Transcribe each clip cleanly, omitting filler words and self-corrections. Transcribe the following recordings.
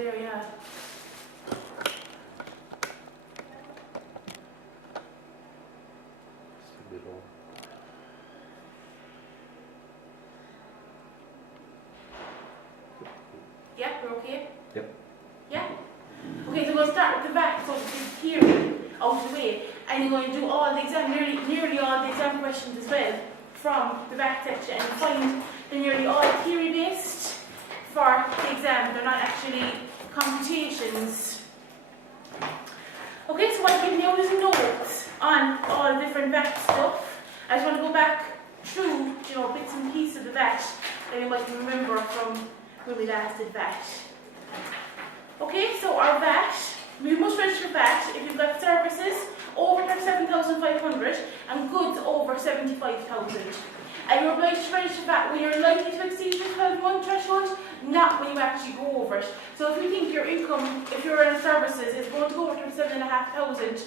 There, yeah. Yeah, we're okay? Yep. Yeah? Okay, so we'll start with the VAT, so the theory out of the way, and you're going to do all the exam, nearly all the exam questions as well from the VAT section, and find they're nearly all theory based for the exam. They're not actually computations. Okay, so what I'm giving you is notes on all the different VAT stuff. I just want to go back through, bits and pieces of the VAT that you might remember from when we last did VAT. Okay, so our VAT, we must register VAT if you've got services over 37,500 and goods over 75,000. And you're obliged to register VAT when you're likely to exceed the 12-month threshold, not when you actually go over it. So if you think your income, if you're in services, is going to go over 37,500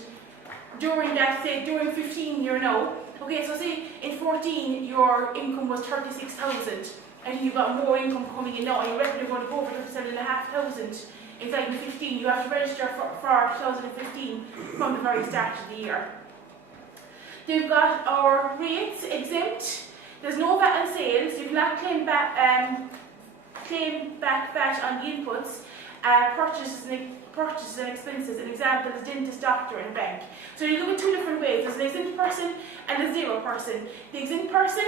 during that, say, during 15 year now. Okay, so say in 14 your income was 36,000 and you've got more income coming in now and you reckon you're going to go over 37,500 inside the 15, you have to register for 2015 from the very start of the year. Then we've got our rates exempt. There's no VAT on sales. You cannot claim back VAT on the inputs, purchases and expenses. An example is dentist, doctor, and bank. So you look at two different ways. There's an exempt person and a zero person. The exempt person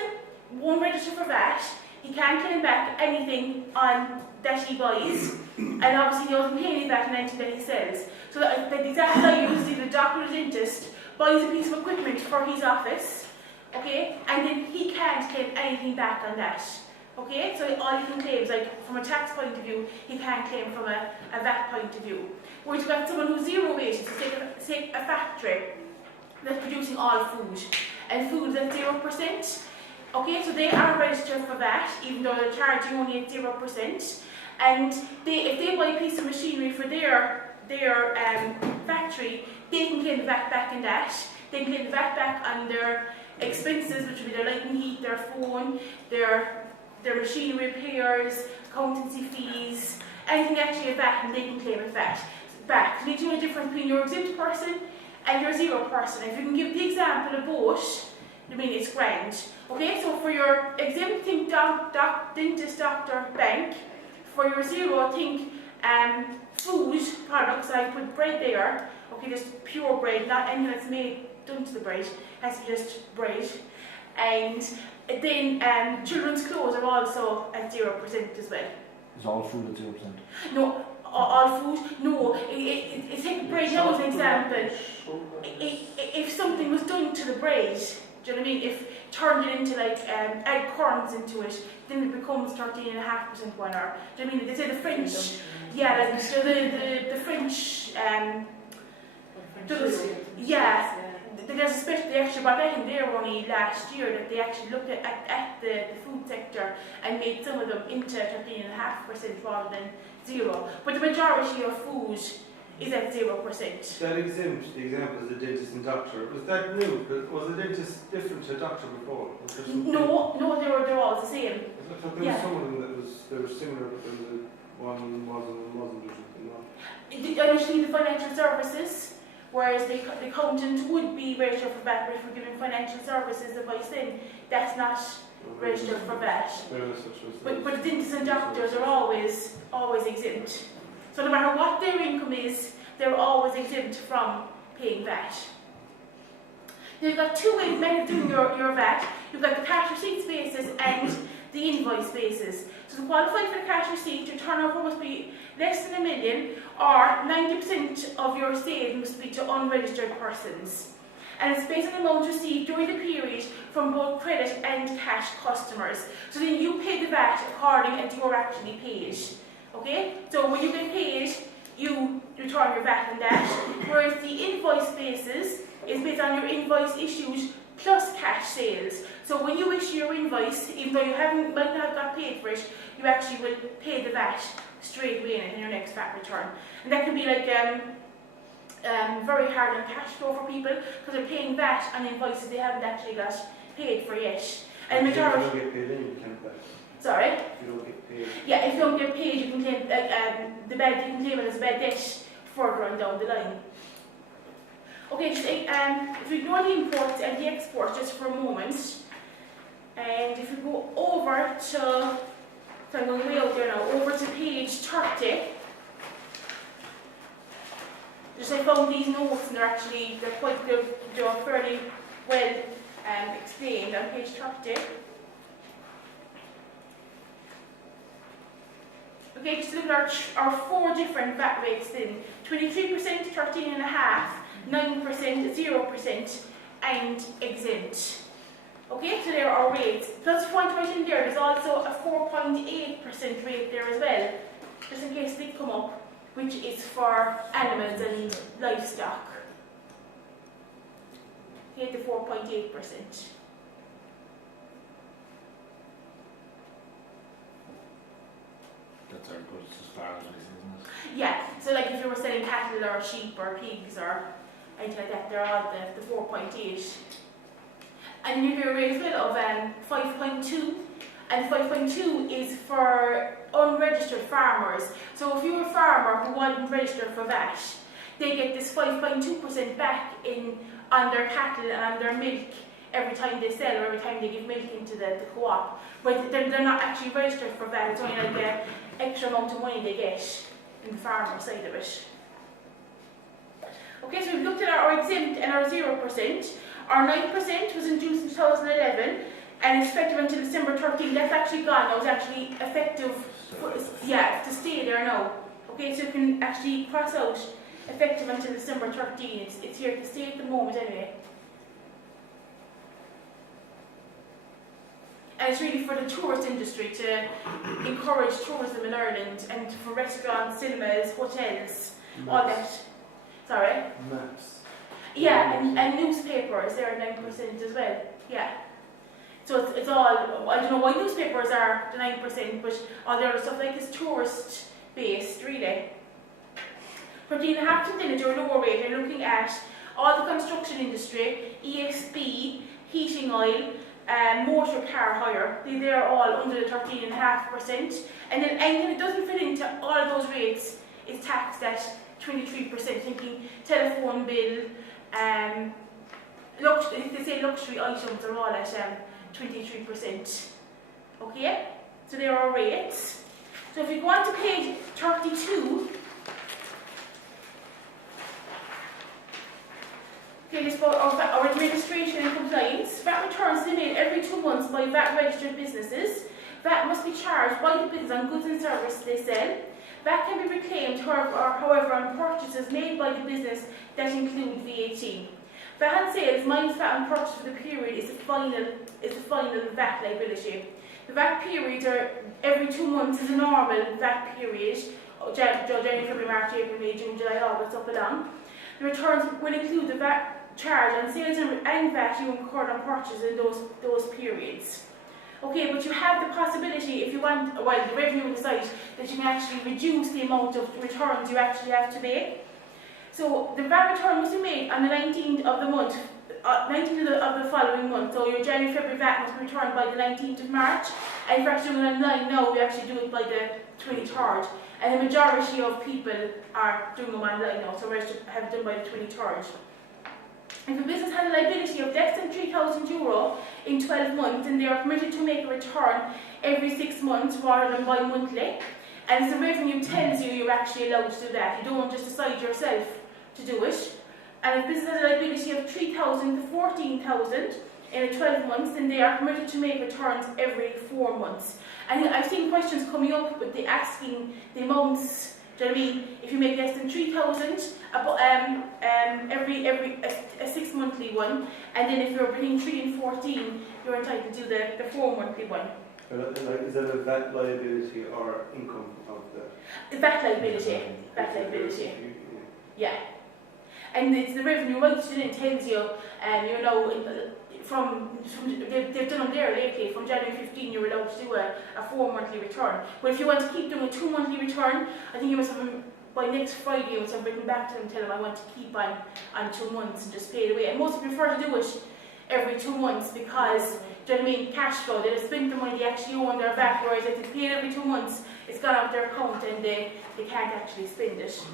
won't register for VAT. He can't claim back anything on that he buys, and obviously he doesn't pay any VAT on anything that he sells. So the example I use is the doctor or dentist buys a piece of equipment for his office, okay, and then he can't claim anything back on that. Okay, so all he can claim is, like, from a tax point of view, he can't claim from a VAT point of view. Whereas you've got someone who's zero wages, so say a factory that's producing all food, and food is at 0%. Okay, so they are registered for VAT, even though they're charging only at 0%. And if they buy a piece of machinery for their factory, they can claim the VAT back in that. They can claim the VAT back on their expenses, which would be their light and heat, their phone, their machinery repairs, accountancy fees, anything actually a VAT, and they can claim it back. So you need to know the difference between your exempt person and your zero person. If you can give the example of both, I mean, it's grand. Okay, so for your exempt, think dentist, doctor, bank. For your zero, think food products. I put bread there. Okay, just pure bread, not anything that's done to the bread. It has to be just bread. And then children's clothes are also at 0% as well. Is all food at 0%? No, all food. No, take bread now as an example. If something was done to the bread, do you know what I mean? If turned it into add corns into it, then it becomes 13.5% one hour. Do you know what I mean? They say the French, yeah, so the French, there's especially they actually brought that in there only last year that they actually looked at the food sector and made some of them into 13.5% rather than 0. But the majority of food is at 0%. That exempt, the example is the dentist and doctor. Was that new? Was the dentist different to a doctor before? No, they're all the same. I thought there was some of them that were similar, but then the one wasn't or something. Initially the financial services, whereas the accountant would be registered for VAT, but if we're giving financial services advice then, that's not registered for VAT. But the dentists and doctors are always exempt. So no matter what their income is, they're always exempt from paying VAT. Now you've got two ways of doing your VAT. You've got the cash receipts basis and the invoice basis. So to qualify for the cash receipt, your turnover must be less than $1 million, or 90% of your sales must be to unregistered persons. And it's based on the amount received during the period from both credit and cash customers. So then you pay the VAT according as you're actually paid. Okay, so when you get paid, you return your VAT on that, whereas the invoice basis is based on your invoice issued plus cash sales. So when you issue your invoice, even though you might not have got paid for it, you actually will pay the VAT straight away in your next VAT return. And that can be like very hard on cash flow for people because they're paying VAT on invoices they haven't actually got paid for yet. And majority. Sorry? If you don't get paid. Yeah, if you don't get paid, you can claim the bad. You can claim it as a bad debt further on down the line. Okay, just if we ignore the import and the export just for a moment, and if we go over to, so I'm going way out there now, over to page 30. Just I found these notes and they're quite good, they're fairly well explained on page 30. Okay, just look at our 4 different VAT rates then. 23%, 13.5%, 9%, 0%, and exempt. Okay, so there are rates. Plus, if you want to write in there's also a 4.8% rate there as well, just in case they come up, which is for animals and livestock. Okay, the 4.8%. That's our goods as far as this, isn't it? Yeah, so like if you were selling cattle or sheep or pigs or anything like that, they're all the 4.8. And you hear a rate as well of 5.2, and 5.2 is for unregistered farmers. So if you're a farmer who wasn't registered for VAT, they get this 5.2% back on their cattle and on their milk every time they sell or every time they give milk into the co-op. But they're not actually registered for VAT, it's only like the extra amount of money they get in the farmer side of it. Okay, so we've looked at our exempt and our 0%. Our 9% was introduced in 2011 and it's effective until December 13. That's actually gone now. It's actually effective, to stay there now. Okay, so you can actually cross out effective until December 13. It's here to stay at the moment anyway. And it's really for the tourist industry to encourage tourism in Ireland and for restaurants, cinemas, hotels, all that. Sorry? Maps. Yeah, and newspapers, they're 9% as well. Yeah. So it's all, I don't know why newspapers are the 9%, but all the other stuff like is tourist based, really. 13.5% then is your lower rate. You're looking at all the construction industry, ESB, heating oil, motor car hire. They're all under the 13.5%. And then anything that doesn't fit into all of those rates is taxed at 23%, thinking telephone bill, if they say luxury items are all at 23%. Okay? So there are rates. So if you go on to page 32, okay, this is about our administration and compliance. VAT returns to be made every 2 months by VAT registered businesses. VAT must be charged by the business on goods and services they sell. VAT can be reclaimed, however, on purchases made by the business that include VAT. VAT on sales minus VAT on purchase for the period is the final VAT liability. The VAT periods are every 2 months is a normal VAT period. January, February, March, April, May, June, July, August, up and down. The returns will include the VAT charge on sales and VAT you incurred on purchases in those periods. Okay, but you have the possibility, if you want, the revenue will decide that you can actually reduce the amount of returns you actually have to make. So the VAT return must be made on the 19th of the month, 19th of the following month. So your January, February VAT must be returned by the 19th of March. And if you're actually doing it online now, we actually do it by the 23rd. And the majority of people are doing them online now, so we have it done by the 23rd. If a business has a liability of less than €3,000 in 12 months, then they are permitted to make a return every 6 months rather than bi-monthly. And as the revenue tells you, you're actually allowed to do that. You don't just decide yourself to do it. And if business has a liability of 3,000 to 14,000 in 12 months, then they are permitted to make returns every 4 months. And I've seen questions coming up with the asking the amounts. Do you know what I mean? If you make less than 3,000, every a 6 monthly one, and then if you're between 3 and 14, you're entitled to do the 4 monthly one. Is that a VAT liability or income of the? VAT liability. VAT liability. Yeah. And it's the revenue rights unit tells you, you know, they've done them there lately. From January 15, you're allowed to do a 4 monthly return. But if you want to keep doing a 2 monthly return, I think you must have by next Friday. You must have written back to them, tell them I want to keep on 2 months and just pay it away. And most people prefer to do it every 2 months because, do you know what I mean, cash flow, they spend the money, they actually own their VAT, whereas if they pay it every 2 months, it's gone out their account and they can't actually spend it.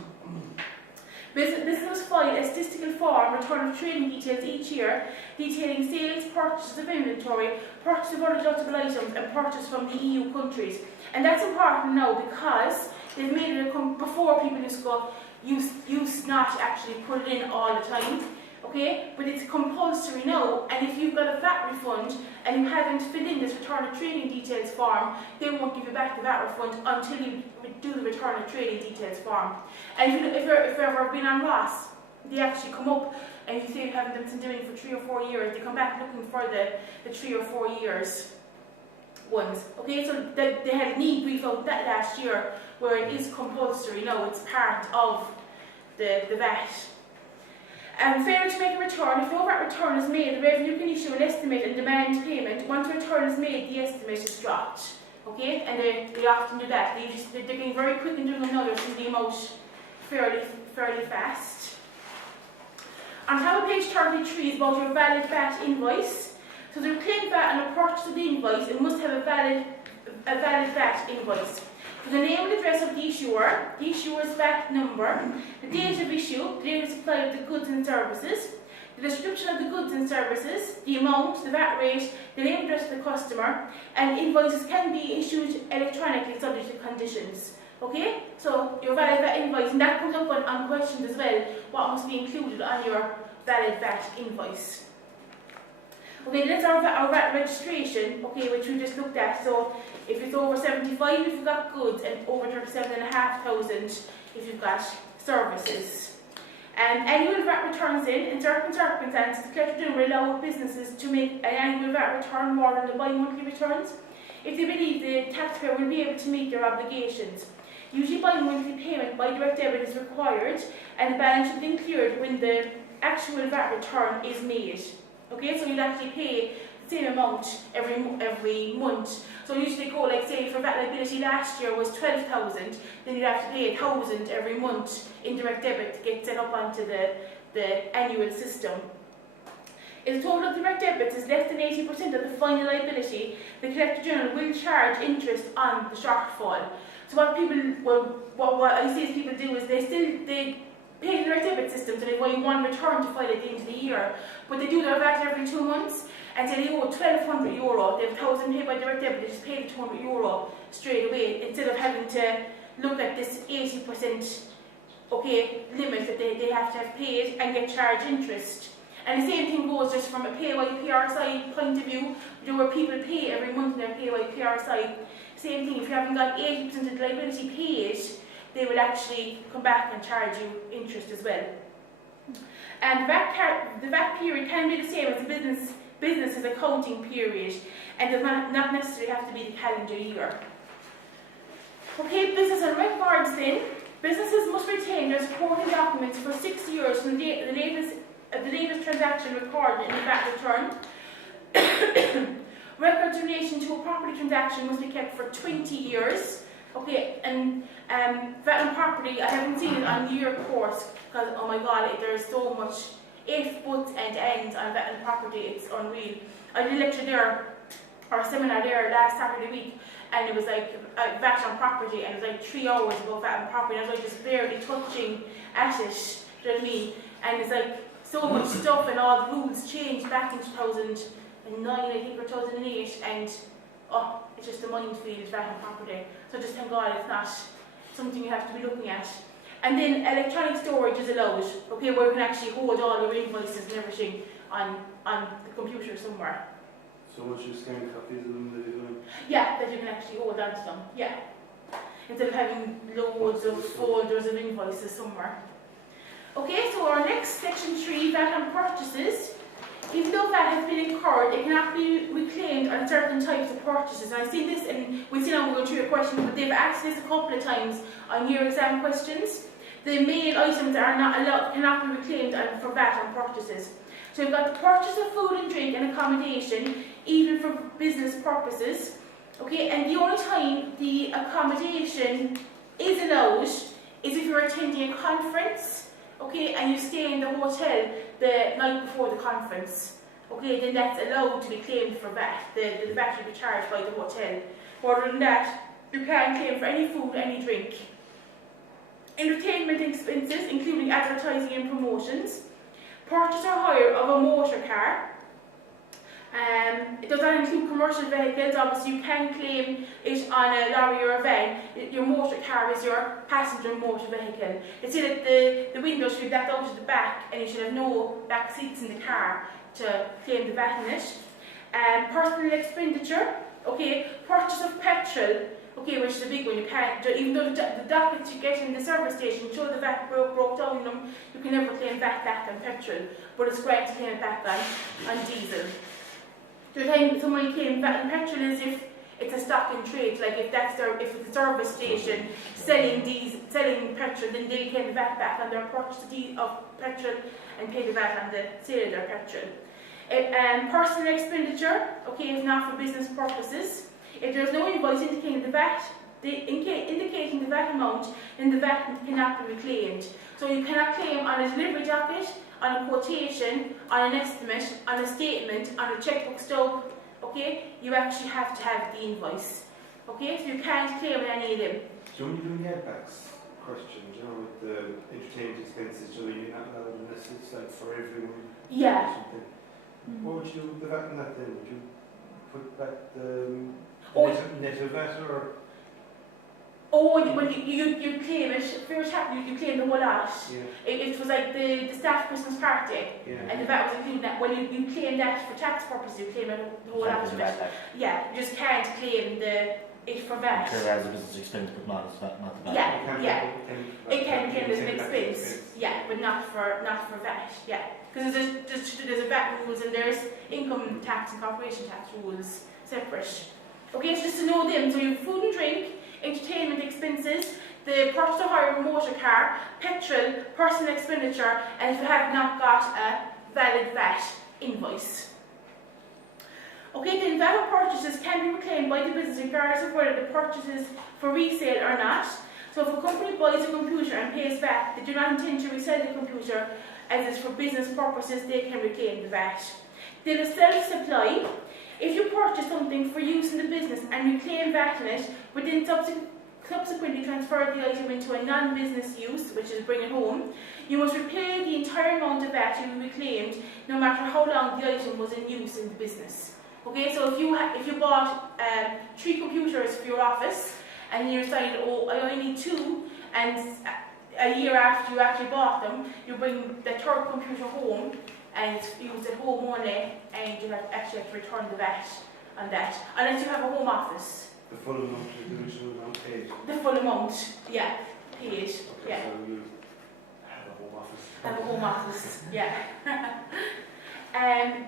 Businesses must file a statistical form, return of trading details each year, detailing sales, purchases of inventory, purchase of other deductible items, and purchase from the EU countries. And that's important now because they've made it before people used not to actually put it in all the time. Okay, but it's compulsory now, and if you've got a VAT refund and you haven't filled in this return of trading details form, they won't give you back the VAT refund until you do the return of trading details form. And if you've ever been on Ross, they actually come up and you say you haven't been doing it for 3 or 4 years, they come back looking for the 3 or 4 years ones. Okay, so they had a need brief out that last year where it is compulsory now, it's part of the VAT. Failure to make a return. If no VAT return is made, the revenue can issue an estimate and demand payment. Once a return is made, the estimate is dropped. Okay, and they often do that. They're getting very quick in doing another, so they out fairly fast. On top of page 33 is about your valid VAT invoice. So to claim VAT on a purchase of the invoice, it must have a valid VAT invoice. So the name and address of the issuer's VAT number, the date of issue, the date of supply of the goods and services, the description of the goods and services, the amount, the VAT rate, the name and address of the customer, and invoices can be issued electronically subject to conditions. Okay, so your valid VAT invoice, and that comes up on questions as well, what must be included on your valid VAT invoice. Okay, that's our VAT registration, okay, which we just looked at. So if it's over 75, if you've got goods, and over 37,500 if you've got services. Annual VAT returns in certain circumstances, the Collector General will allow businesses to make an annual VAT return more than the bi-monthly returns if they believe the taxpayer will be able to meet their obligations. Usually bi-monthly payment by direct debit is required, and the balance should be cleared when the actual VAT return is made. Okay, so you'll actually pay the same amount every month. So usually go, like say for VAT liability last year was 12,000, then you'd have to pay 1,000 every month in direct debit to get set up onto the annual system. If the total of direct debits is less than 80% of the final liability, the Collector General will charge interest on the shortfall. So what I see people do is they pay the direct debit system, so they buy one return to file at the end of the year, but they do their VAT every 2 months, and say they owe €1,200, they have 1,000 paid by direct debit, they just pay the €200 straight away, instead of having to look at this 80% limit that they have to have paid and get charged interest. And the same thing goes just from a PAYE-PRSI point of view, where people pay every month in their PAYE-PRSI. Same thing, if you haven't got 80% of the liability paid, they will actually come back and charge you interest as well. And the VAT period can be the same as the business's accounting period, and does not necessarily have to be the calendar year. Okay, business and records then. Businesses must retain their supporting documents for 6 years from the latest transaction recorded in the VAT return. Records in relation to a property transaction must be kept for 20 years. Okay, and VAT on property, I haven't seen it on your course because, oh my god, there's so much if, buts, and ends on VAT on property, it's unreal. I did a lecture there, or a seminar there last Saturday week, and it was like VAT on property, and it was like 3 hours about VAT on property, and I was like just barely touching at it, do you know what I mean? And it's like so much stuff, and all the rules changed back in 2009, I think, or 2008, and it's just a minefield, VAT on property. So just thank God it's not something you have to be looking at. And then electronic storage is allowed, okay, where you can actually hold all your invoices and everything on the computer somewhere. So once you scan copies of them, that you're doing? Yeah, that you can actually hold on to them, yeah. Instead of having loads of folders of invoices somewhere. Okay, so our next section 3, VAT on purchases. Even though VAT has been incurred, it cannot be reclaimed on certain types of purchases. And I've seen this, and we'll see now we'll go through your questions, but they've asked this a couple of times on your exam questions. The main items that are not allowed, cannot be reclaimed for VAT on purchases. So we've got the purchase of food and drink and accommodation, even for business purposes. Okay, and the only time the accommodation is allowed is if you're attending a conference, okay, and you stay in the hotel the night before the conference. okay, then that's allowed to be claimed for VAT. The VAT will be charged by the hotel. Other than that, you can't claim for any food, any drink. Entertainment expenses, including advertising and promotions. Purchase or hire of a motor car. It does not include commercial vehicles. Obviously, you can claim it on a lorry or a van. Your motor car is your passenger motor vehicle. It's in that the window should be blacked out to the back, and you should have no back seats in the car to claim the VAT in it. Personal expenditure. Okay, purchase of petrol. Okay, which is a big one. You can't, even though the dockets you get in the service station show the VAT broke down in them, you can never claim VAT back on petrol, but it's great to claim it back on diesel. The time somebody claims VAT on petrol is if it's a stock in trade, like if it's a service station selling petrol, then they claim the VAT back on their purchase of petrol and pay the VAT on the sale of their petrol. Personal expenditure, okay, is not for business purposes. If there's no invoice indicating the VAT, indicating the VAT amount, then the VAT cannot be reclaimed. So you cannot claim on a delivery docket, on a quotation, on an estimate, on a statement, on a checkbook stub. Okay, you actually have to have the invoice. Okay, so you can't claim on any of them. So when you're doing the add-backs question, with the entertainment expenses, you're not allowed unless it's like for everyone. Yeah. Or something. What would you do with the VAT on that then? Would you put back the net of VAT or? Oh, well, you claim it, for your tap, you claim the whole lot. Yeah. It was like the staff Christmas party, Yeah. and the VAT was included in that. Well, you claim that for tax purposes, you claim the whole lot of it. Yeah, you just can't claim it for VAT. Sure, as a business expense, but not the VAT. Yeah. It can claim as an expense, yeah, but not for VAT, yeah. Because there's a VAT rules and there's income tax and corporation tax rules separate. Okay, so just to know them, so you have food and drink, entertainment expenses, the purchase or hire of a motor car, petrol, personal expenditure, and if you have not got a valid VAT invoice. Okay, then VAT purchases can be reclaimed by the business regardless of whether the purchase is for resale or not. So if a company buys a computer and pays VAT, they do not intend to resell the computer as it's for business purposes, they can reclaim the VAT. Then a self-supply. If you purchase something for use in the business and reclaim VAT in it, but then subsequently transfer the item into a non-business use, which is bring it home, you must repay the entire amount of VAT you reclaimed, no matter how long the item was in use in the business. Okay, so if you bought 3 computers for your office, and you decided, oh, I only need 2, and a year after you actually bought them, you bring the 3rd computer home, and it's used at home only, and you actually have to return the VAT on that, unless you have a home office. The full amount of the original amount paid. The full amount, yeah, paid, Okay, yeah. so you have a home office. Have a home office, yeah.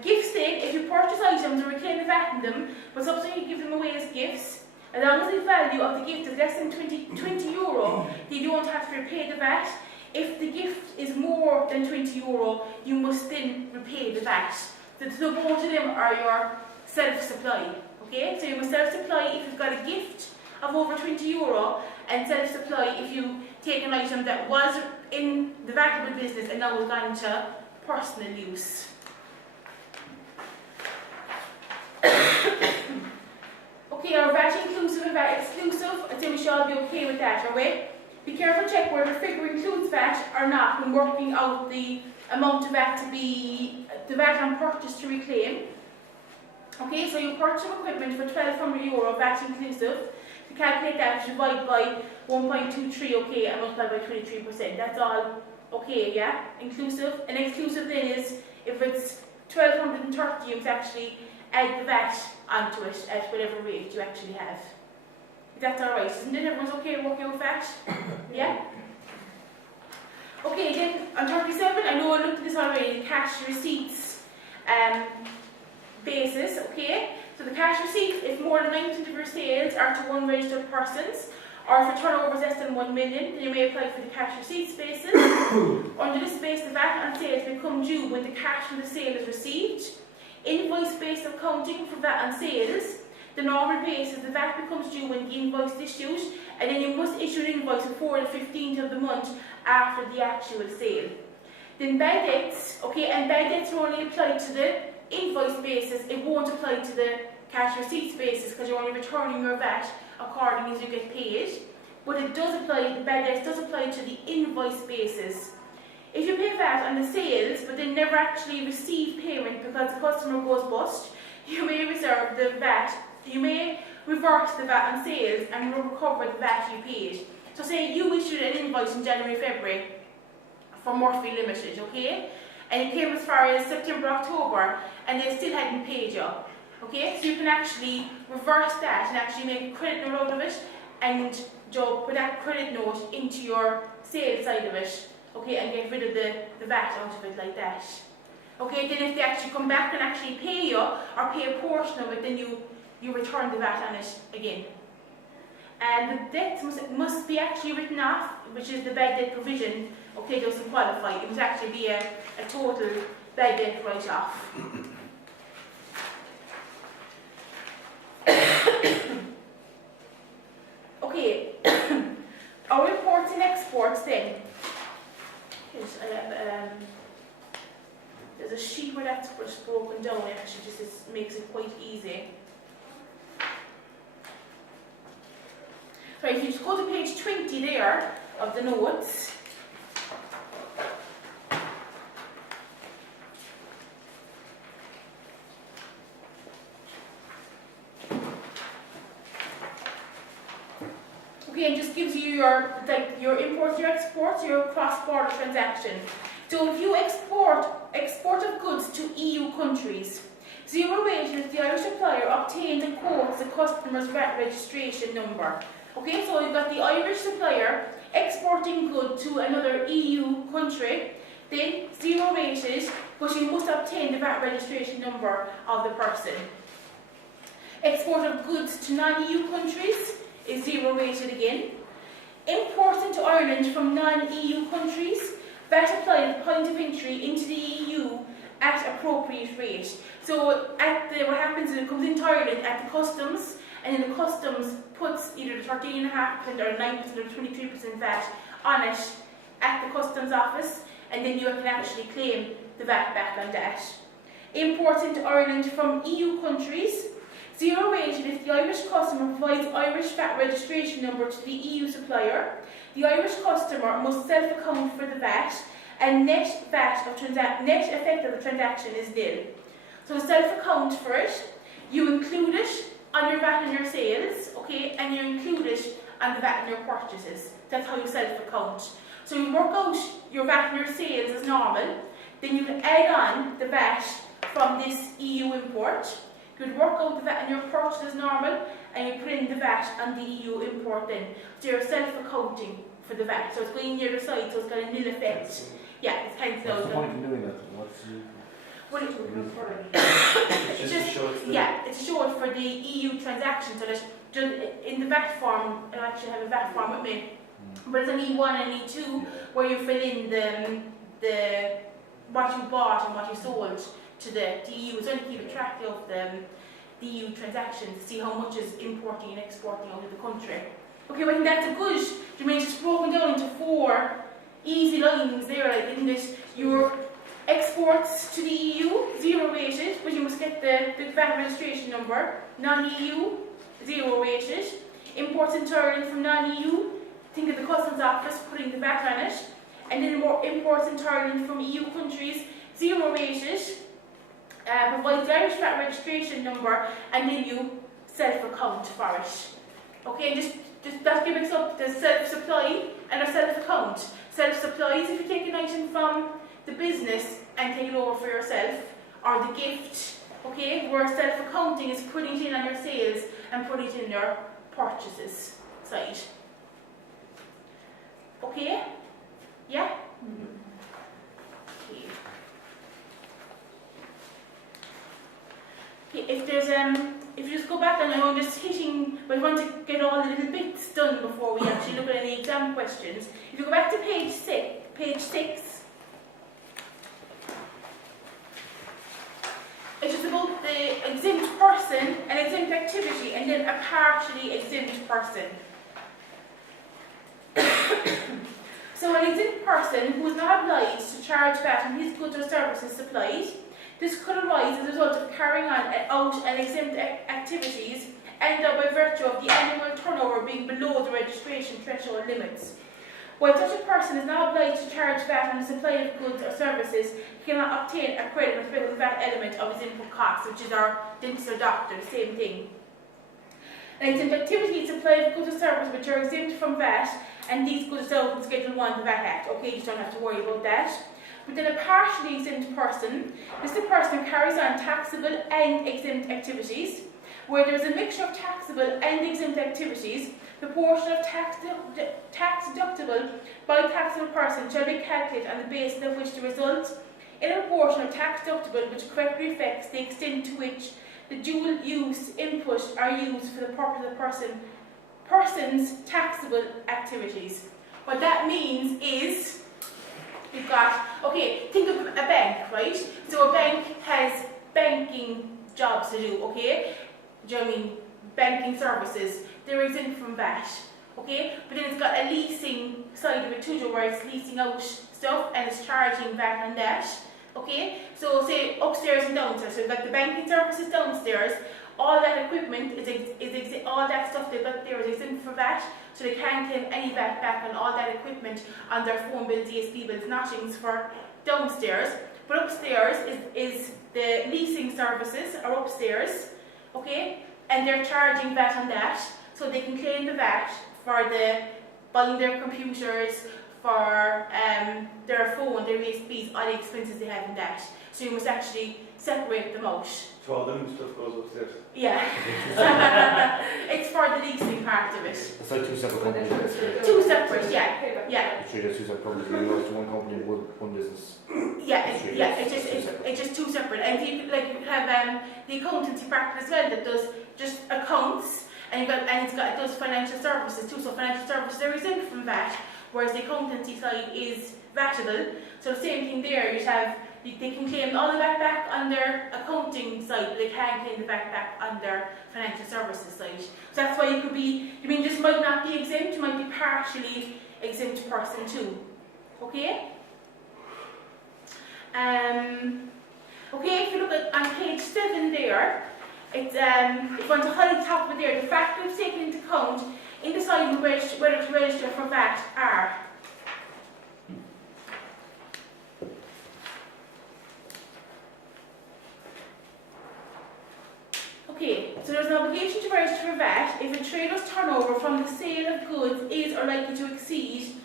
Gifts then, if you purchase items and reclaim the VAT in them, but subsequently give them away as gifts, as long as the value of the gift is less than 20 euro, they don't have to repay the VAT. If the gift is more than 20 euro, you must then repay the VAT. So both of them are your self-supply. Okay, so you must self-supply if you've got a gift of over 20 euro, and self-supply if you take an item that was in the VATable business and now has gone to personal use. Okay, are VAT inclusive and VAT exclusive? I'd say we should all be okay with that, are we? Be careful, check whether the figure includes VAT or not when working out the amount of VAT to be the VAT on purchase to reclaim. Okay, so you purchase equipment for €1,200, VAT inclusive. To calculate that, you divide by 1.23, okay, and multiply by 23%. That's all okay, yeah? Inclusive. And exclusive then is if it's 1,230, you actually add the VAT onto it at whatever rate you actually have. That's alright, isn't it? Everyone's okay working with that? Yeah? Okay, then on 37, I know I looked at this already, cash receipts basis, okay? So the cash receipts, if more than 90% of your sales are to one registered persons, or if your turnover is less than 1 million, then you may apply for the cash receipts basis. Under this basis, the VAT on sales become due when the cash from the sale is received. Invoice-based accounting for VAT on sales. The normal basis, the VAT becomes due when the invoice is issued, and then you must issue an invoice before the 15th of the month after the actual sale. Then bad debts, okay, and bad debts are only applied to the invoice basis, it won't apply to the cash receipts basis because you're only returning your VAT according as you get paid. But it does apply, the bad debts does apply to the invoice basis. If you pay VAT on the sales but then never actually receive payment because the customer goes bust, you may reserve the VAT, you may reverse the VAT on sales and recover the VAT you paid. So say you issued an invoice in January, February for Murphy Limited, okay? And it came as far as September, October, and they still hadn't paid you. Okay, so you can actually reverse that and actually make a credit note out of it and put that credit note into your sales side of it, okay, and get rid of the VAT out of it like that. Okay, then if they actually come back and actually pay you or pay a portion of it, then you return the VAT on it again. And the debt must be actually written off, which is the bad debt provision, okay, doesn't qualify. It must actually be a total bad debt write-off. Okay, our imports and exports then. There's a sheet where that's broken down, actually, just makes it quite easy. Right, if you just go to page 20 there of the notes. Okay, and just gives you your imports, your exports, your cross-border transaction. So if you export of goods to EU countries, zero wages if the Irish supplier obtains and quotes the customer's VAT registration number. Okay, so you've got the Irish supplier exporting good to another EU country, then zero wages, but you must obtain the VAT registration number of the person. Export of goods to non-EU countries is zero rated again. Imports into Ireland from non-EU countries, VAT applied at the point of entry into the EU at appropriate rate. So what happens is it comes into Ireland at the customs, and then the customs puts either the 13.5% or 9% or 23% VAT on it at the customs office, and then you can actually claim the VAT back on that. Imports into Ireland from EU countries, zero rated if the Irish customer provides Irish VAT registration number to the EU supplier. The Irish customer must self-account for the VAT, and net effect of the transaction is nil. So self-account for it, you include it on your VAT and your sales, okay, and you include it on the VAT and your purchases. That's how you self-account. So you work out your VAT and your sales as normal, then you add on the VAT from this EU import. You'd work out the VAT and your purchase as normal, and you put in the VAT on the EU import then. So you're self-accounting for the VAT. So it's going near the side, so it's got a nil effect. Yeah, it's hence What's the point in doing that? What's It's just to show it's the it's to show it for the EU transaction, so that in the VAT form, I actually have a VAT form with me, but it's an E1 and E2 where you fill in the what you bought and what you sold to the EU. It's only to keep a track of the EU transactions to see how much is importing and exporting out of the country. Okay, well, I think that's a good, it's broken down into 4 easy lines there, like in this, your exports to the EU, zero rated, but you must get the VAT registration number. Non-EU, zero rated. Imports into Ireland from non-EU, think of the customs office putting the VAT on it. And then more imports into Ireland from EU countries, zero rated. Provides the Irish VAT registration number, and then you self-account for it. Okay, and just that gives up the self-supply and a self-account. Self-supply is if you take an item from the business and take it over for yourself, or the gift, okay, where self-accounting is putting it in on your sales and putting it in your purchases side. Okay? Yeah? Okay. If there's if you just go back, and I'm just hitting, but I want to get all the little bits done before we actually look at any exam questions. If you go back to page 6, it's just about the exempt person, an exempt activity, and then a partially exempt person. So an exempt person who is not obliged to charge VAT on his goods or services supplied, This could arise as a result of carrying on out and exempt activities and by virtue of the annual turnover being below the registration threshold limits. While such a person is not obliged to charge VAT on the supply of goods or services, he cannot obtain a credit with respect to the VAT element of his input costs, which is our dentist or doctor, the same thing. An exempt activity is supply of goods or services which are exempt from VAT, and these goods are out in Schedule 1 of the VAT Act. Okay, you just don't have to worry about that. But then a partially exempt person, this is the person who carries on taxable and exempt activities. Where there is a mixture of taxable and exempt activities, the portion of tax deductible by a taxable person shall be calculated on the basis of which the result in a proportion of tax deductible which correctly reflects the extent to which the dual use input are used for the purpose of the person's taxable activities. What that means is, we've got, okay, think of a bank, right? So a bank has banking jobs to do, okay? Do you know what I mean? Banking services, they're exempt from VAT, okay? But then it's got a leasing side of it too, where it's leasing out stuff and it's charging VAT on that, okay? So say upstairs and downstairs, so you've got the banking services downstairs, all that equipment all that stuff they've got there is exempt from VAT, so they can't claim any VAT back on all that equipment on their phone bills, ESP bills, nothings for downstairs. But upstairs is the leasing services are upstairs, okay, and they're charging VAT on that, so they can claim the VAT for buying their computers, for their phone, their ESPs, all the expenses they have in that. So you must actually separate them out. So all the new stuff goes upstairs? Yeah. It's for the leasing part of it. It's like two separate companies. Two separate, yeah. Yeah. You treat it as two separate companies, you go to one company, one business. Yeah, it's just two separate. And you could have the accountancy practice as well that does just accounts, and it does financial services too. So financial services are exempt from VAT, whereas the accountancy side is VATable. So the same thing there. They can claim all the VAT back on their accounting side, but they can't claim the VAT back on their financial services side. So that's why this might not be exempt, you might be partially exempt person too. Okay? Okay, if you look on page 7 there, if you want to highlight the top of it there, the factors taken into account in deciding whether to register for VAT are: okay, so there's an obligation to register for VAT if a trader's turnover from the sale of goods is or likely to exceed,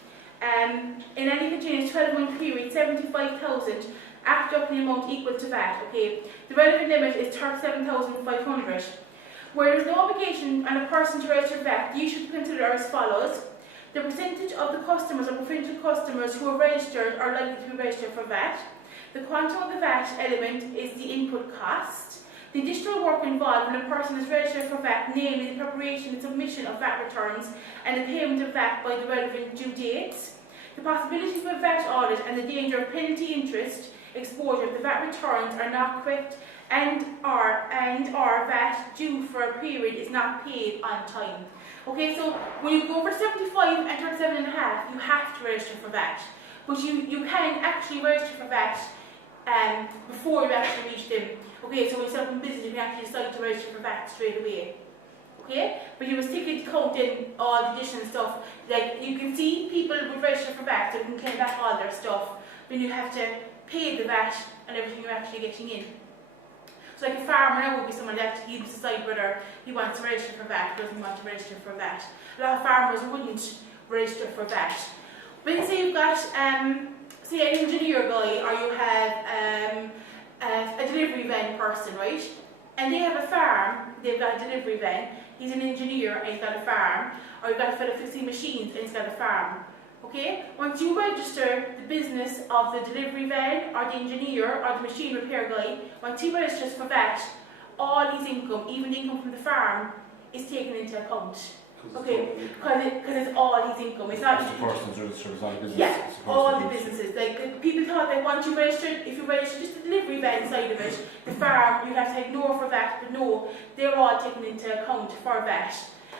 in any continuous 12-month period, 75,000 after up the amount equal to VAT. Okay, the relevant limit is 37,500. Where there is no obligation on a person to register VAT, you should consider as follows: the percentage of the customers or potential customers who are registered or likely to be registered for VAT. The quantum of the VAT element is the input cost. The additional work involved when a person is registered for VAT, namely the preparation and submission of VAT returns and the payment of VAT by the relevant due dates. The possibility of a VAT audit and the danger of penalty interest exposure if the VAT returns are not correct and or VAT due for a period is not paid on time. Okay, so when you go over 75 and 37.5, you have to register for VAT. But you can actually register for VAT before you actually reach them. Okay, so when you set up in business, you can actually decide to register for VAT straight away. Okay, but you must take into account in all the additional stuff. Like you can see people would register for VAT, so they can claim back all their stuff. Then you have to pay the VAT and everything you're actually getting in. So like a farmer now would be someone that he would decide whether he wants to register for VAT or doesn't want to register for VAT. A lot of farmers wouldn't register for VAT. But say you've got say an engineer guy, or you have a delivery van person, right? And they have a farm, they've got a delivery van, he's an engineer and he's got a farm, or you've got a fellow fixing machines and he's got a farm. Okay? Once you register the business of the delivery van, or the engineer, or the machine repair guy, once he registers for VAT, all his income, even the income from the farm, is taken into account. Okay, because it's all his income. It's not just the person's registered, it's not a business. Yeah, all the businesses. Like people thought that once you register, if you register just the delivery van side of it, the farm, you have to ignore for VAT, but no, they're all taken into account for VAT.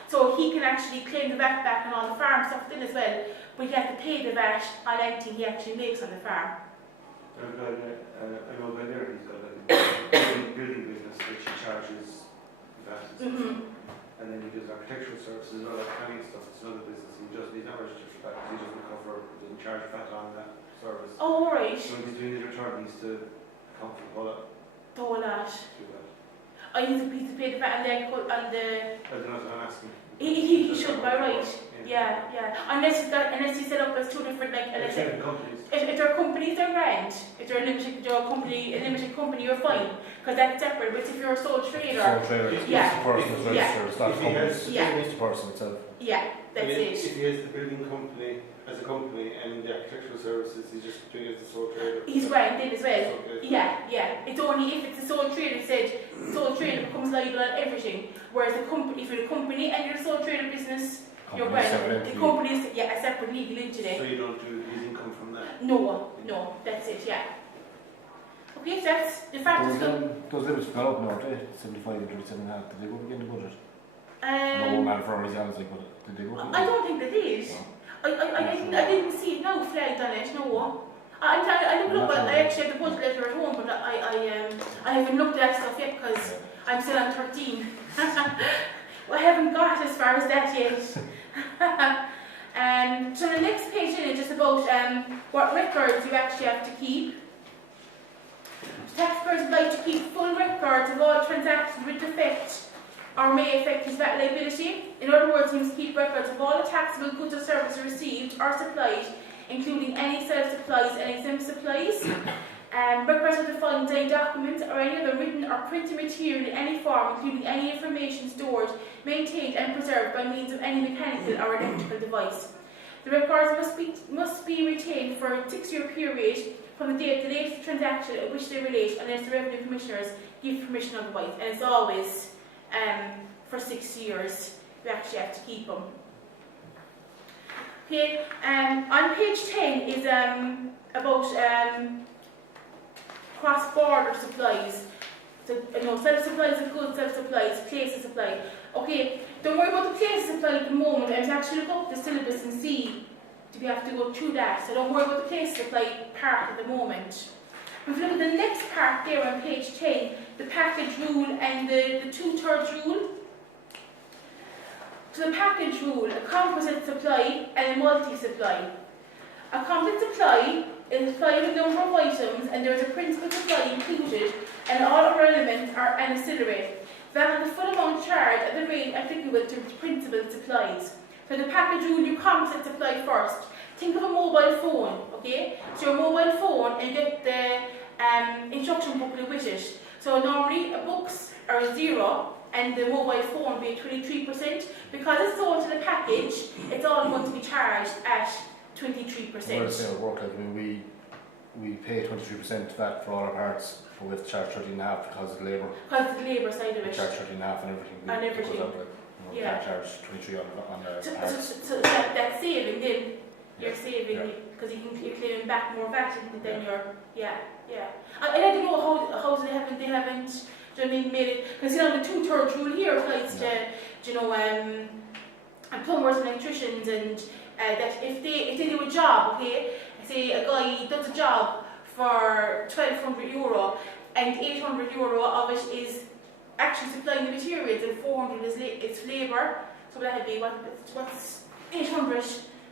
So he can actually claim the VAT back on all the farm stuff then as well, but you have to pay the VAT on anything he actually makes on the farm. I've got I know guy there, he's got like a building business which he charges VAT and stuff. Mm-hmm. And then he does architectural services and all that planning stuff, it's another business, he's not registered for that because he doesn't cover, doesn't charge VAT on that service. Oh, all right. So when he's doing his return, he needs to account for all that, All that. do that. I use a piece of paper and then put on the. I don't know what I'm asking. He should by right. Yeah. Unless you set up as two different like. They're different companies. If they're companies, they're grand. If they're a limited company, you're fine because that's separate. But if you're a sole trader, Sole trader, it's Yeah. the person that's registered, it's not If he company, has- Yeah. it's the person itself. yeah, that's it. If he has the building company as a company and the architectural services, he's just doing it as a sole trader. He's grand then as well. Okay. Yeah. It's only if it's a sole trader said sole trader becomes liable on everything. Whereas a company, if you're a company and you're a sole trader business, you're Company's grand. separate The entity. company is a separate legal So entity. you don't do his income from that? No, that's it. Yeah. Okay, so that's the fact. Those limits have gone up now, aren't they? 75 and 37.5. Did they go up again in the budget? No man for his hands, like, but did they go up? I don't think they did. No. I didn't see it now flagged on it. No. I looked up. I actually have the budget letter at home, but I haven't looked at that stuff yet because I'm still on 13. I haven't got as far as that yet. So the next page in is just about what records you actually have to keep. Taxpayers would like to keep full records of all transactions which affect or may affect his VAT liability. In other words, he must keep records of all the taxable goods or services received or supplied, including any self-supplies and exempt supplies. Records of the following documents or any other written or printed material in any form, including any information stored, maintained and preserved by means of any mechanical or electrical device. The records must be retained for a 6-year period from the date of the latest transaction at which they relate, unless the Revenue Commissioners give permission otherwise. And it's always for 6 years. You actually have to keep them. Okay. On page 10 is about cross-border supplies. So, self-supplies of goods, self-supplies, place of supply. Okay, don't worry about the place of supply at the moment. I was actually look up the syllabus and see if you have to go through that. So don't worry about the place of supply part at the moment. If you look at the next part there on page 10, the package rule and the 2/3 rule. So the package rule, a composite supply and a multi-supply. A composite supply is a supply with a number of items and there is a principal supply included and all other elements are ancillary. VAT on the full amount charged at the rate applicable to principal supplies. So the package rule, you composite supply first. Think of a mobile phone, okay? So your mobile phone and you get the instruction booklet with it. So normally books are 0 and the mobile phone be 23%. Because it's sold to the package, it's all going to be charged at 23%. Where does it work? Like, I mean, we pay 23% VAT for all our parts, but we have to charge 13.5 because of the labour. Because the labour side of We it. charge 13.5 and everything. And everything. Goes out, like, we Yeah. can't charge 23 on the So parts. that's saving then. You're Yeah. saving Yeah. because you're claiming back more VAT than you're, yeah. I don't know how they haven't, do you know what I mean, made it, because the 2/3 rule here applies to, plumbers and electricians and that if they do a job, okay, say a guy does a job for €1,200 and €800 of it is actually supplying the materials and 400 is labour, so that would be what's 800,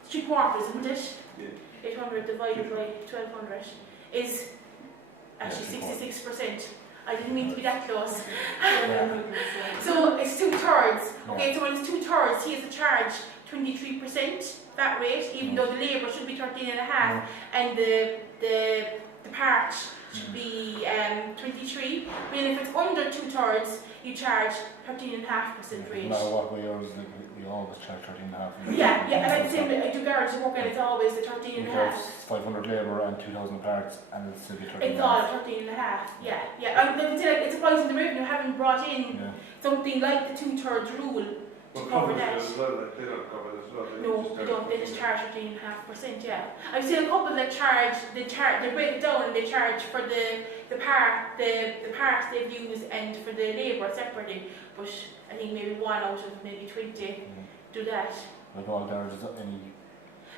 3/4, isn't it? Yeah. 800 divided by 1,200 is actually 66%. I didn't mean to be that close. So it's 2/3. Okay, so when it's 2/3, he has to charge 23% that rate, even though the labour should be 13.5 and the part should be 23. But if it's under 2/3, you charge 13.5% rate. No matter what way yours, like, we always charge 13.5. Yeah, and I'd say I do garage work and it's always the 13.5. 500 labour and 2,000 parts, and it'll still be 13.5. It's all 13.5. Yeah. It's surprising the revenue haven't brought in something like the 2/3 rule to cover that. As well, like, they don't cover it as well. No, they don't. They just charge 13.5%. Yeah, I've seen a couple that charge. They break it down and they charge for the parts they've used and for the labour separately. But I think maybe 1 out of maybe 20 do that. Like all garages, any.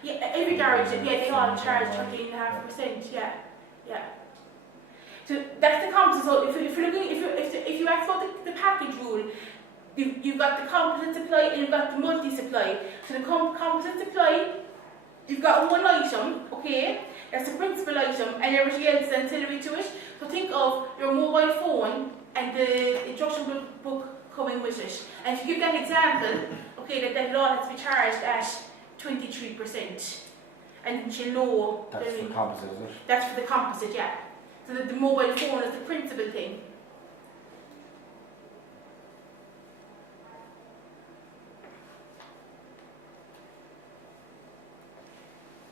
Yeah, every garage. Yeah, they all charge 13.5%. Yeah. Yeah. So that's the composite. So if you're looking, if you ask about the package rule, you've got the composite supply and you've got the multi-supply. So the composite supply, you've got one item, okay, that's the principal item, and everything else is ancillary to it. So think of your mobile phone and the instruction book coming with it. And if you give that example, okay, that all has to be charged at 23%. And she'll know. That's for the composite, is it? That's for the composite, yeah. So that the mobile phone is the principal thing.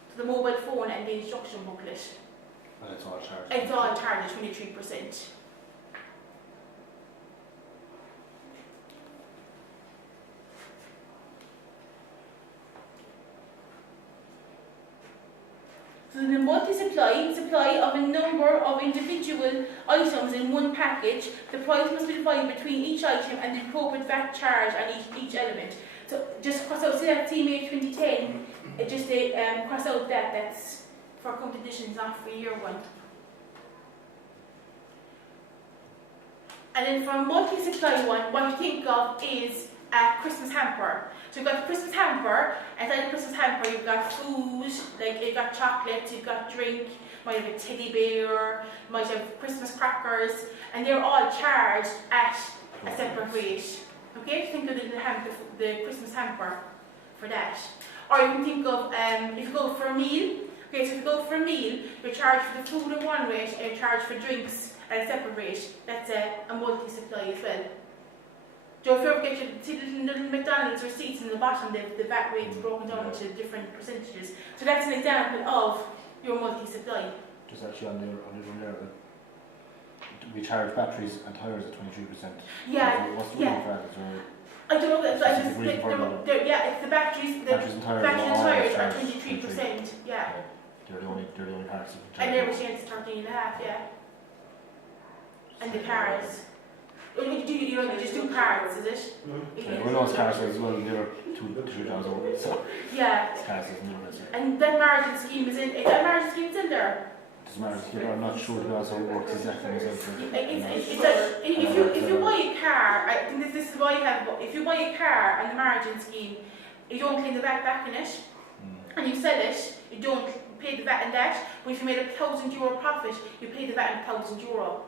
So the mobile phone and the instruction booklet. And it's all charged. It's all charged at 23%. So the supply of a number of individual items in one package, the price must be divided between each item and the appropriate VAT charge on each element. So just cross out, say that CMA 2010, just cross out that's for competitions, not for year one. And then for a multi-supply one, what you think of is a Christmas hamper. So you've got the Christmas hamper, and inside the Christmas hamper you've got food, like you've got chocolates, you've got drink, might have a teddy bear, might have Christmas crackers, and they're all charged at a separate rate. Okay, think of the Christmas hamper for that. Or you can think of, if you go for a meal, okay, so if you go for a meal, you're charged for the food at one rate, and you're charged for drinks at a separate rate. That's a multi-supply as well. So if you ever get your little McDonald's receipts in the bottom, the VAT rate's broken down into different percentages. So that's an example of your multi-supply. Just actually on the room there, we charge batteries and tyres at 23%. Yeah. What's the reason for that? I don't know. It's it's the batteries. The batteries and tyres are charged 23%. Yeah. They're the only parts you can And charge. everything else is 13.5. Yeah. And the cars. You only just do cars, is it? Yeah, well, those cars as well, they're 2,000 old, so yeah. cars is numerous. And that margin scheme is in. That margin scheme's in there. Doesn't matter. I'm not sure how it works exactly myself. If you buy a car, I think this is why you have. If you buy a car and the margin scheme, you don't pay the VAT back in it, and you sell it, you don't pay the VAT in that. But if you made €1,000 profit, you pay the VAT in €1,000.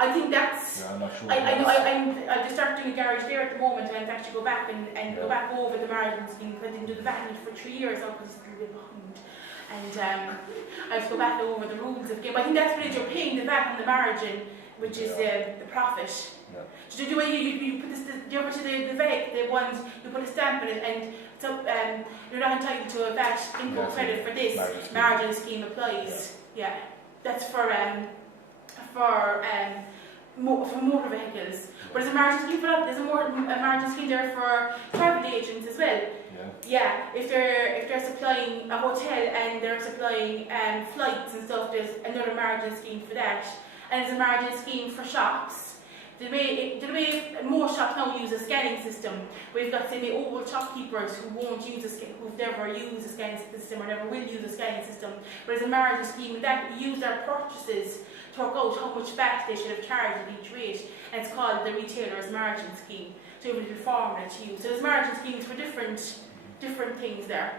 I think that's. Yeah, I'm not sure. I just started doing a garage there at the moment, and I have to actually go back and go back over the margin scheme because I didn't do the VAT in it for 3 years now because it's a little bit behind. And I have to go back over the rules of the game. I think that's what it is. You're paying the VAT on the margin, which is the profit. Yeah. So the way you put the over to the VEC, the ones you put a stamp in it, and so you're not entitled to a VAT income credit for this. Margin scheme applies. Yeah, that's for motor vehicles. But there's a margin scheme for that. There's a margin scheme there for travel agents as well. Yeah, if they're supplying a hotel and they're supplying flights and stuff, there's another margin scheme for that. And there's a margin scheme for shops. The way most shops now use a scanning system, we've got say old shopkeepers who who've never used a scanning system or never will use a scanning system. But there's a margin scheme that use their purchases to work out how much VAT they should have charged at each rate, and it's called the retailer's margin scheme. So you have a little formula to use. So there's margin schemes for different things there.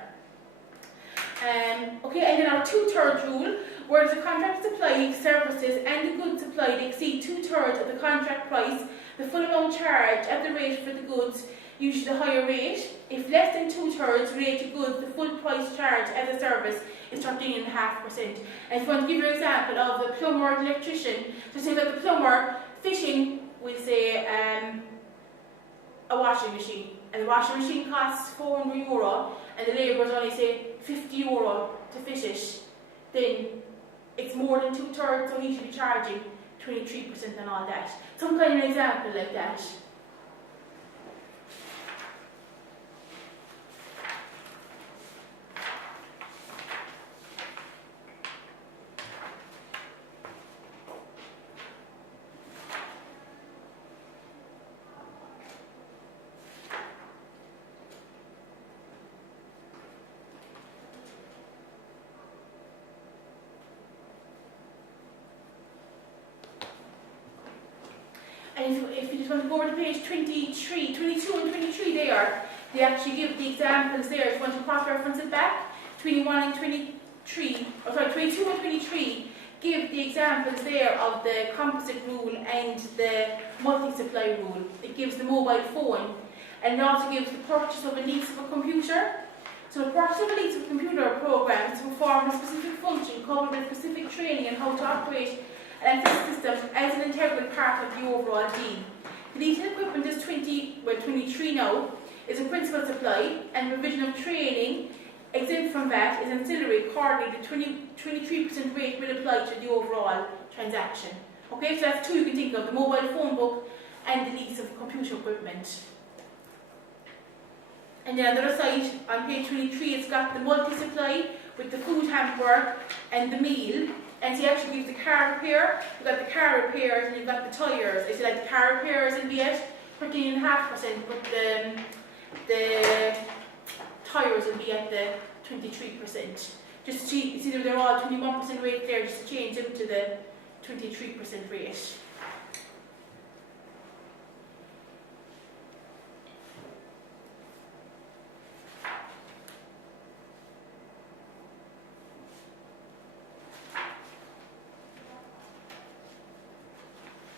Okay, and then our 2/3 rule, where the contract supply services and the goods supplied exceed 2/3 of the contract price, the full amount charged at the rate for the goods, usually the higher rate. If less than 2/3 related goods, the full price charged as a service is 13.5%. And if you want to give your example of the plumber or the electrician, so say that the plumber fitting, we'll say a washing machine, and the washing machine costs €400, and the labourers only say €50 to fit it, then it's more than 2/3, so he should be charging 23% and all that. Some kind of example like that. And if you just want to go over to page 23, 22 and 23 there, they actually give the examples there. If you want to cross-reference it back, 21 and 23, or sorry, 22 and 23 give the examples there of the composite rule and the multi-supply rule. It gives the mobile phone, and it also gives the purchase of a lease of a computer. So the purchase of a lease of a computer program is to perform a specific function covered with specific training on how to operate and access systems as an integral part of the overall deal. The leasing equipment is 23 now, is a principal supply, and revision of training exempt from that is ancillary. Accordingly, the 23% rate will apply to the overall transaction. Okay, so that's two you can think of: the mobile phone book and the lease of computer equipment. And then on the other side, on page 23, it's got the multi-supply with the food hamper and the meal. And so you actually give the car repair, you've got the car repairs, and you've got the tyres. If you like the car repairs will be at 13.5%, but the tyres will be at the 23%. Just to see that they're all 21% rate there, just to change them to the 23% rate.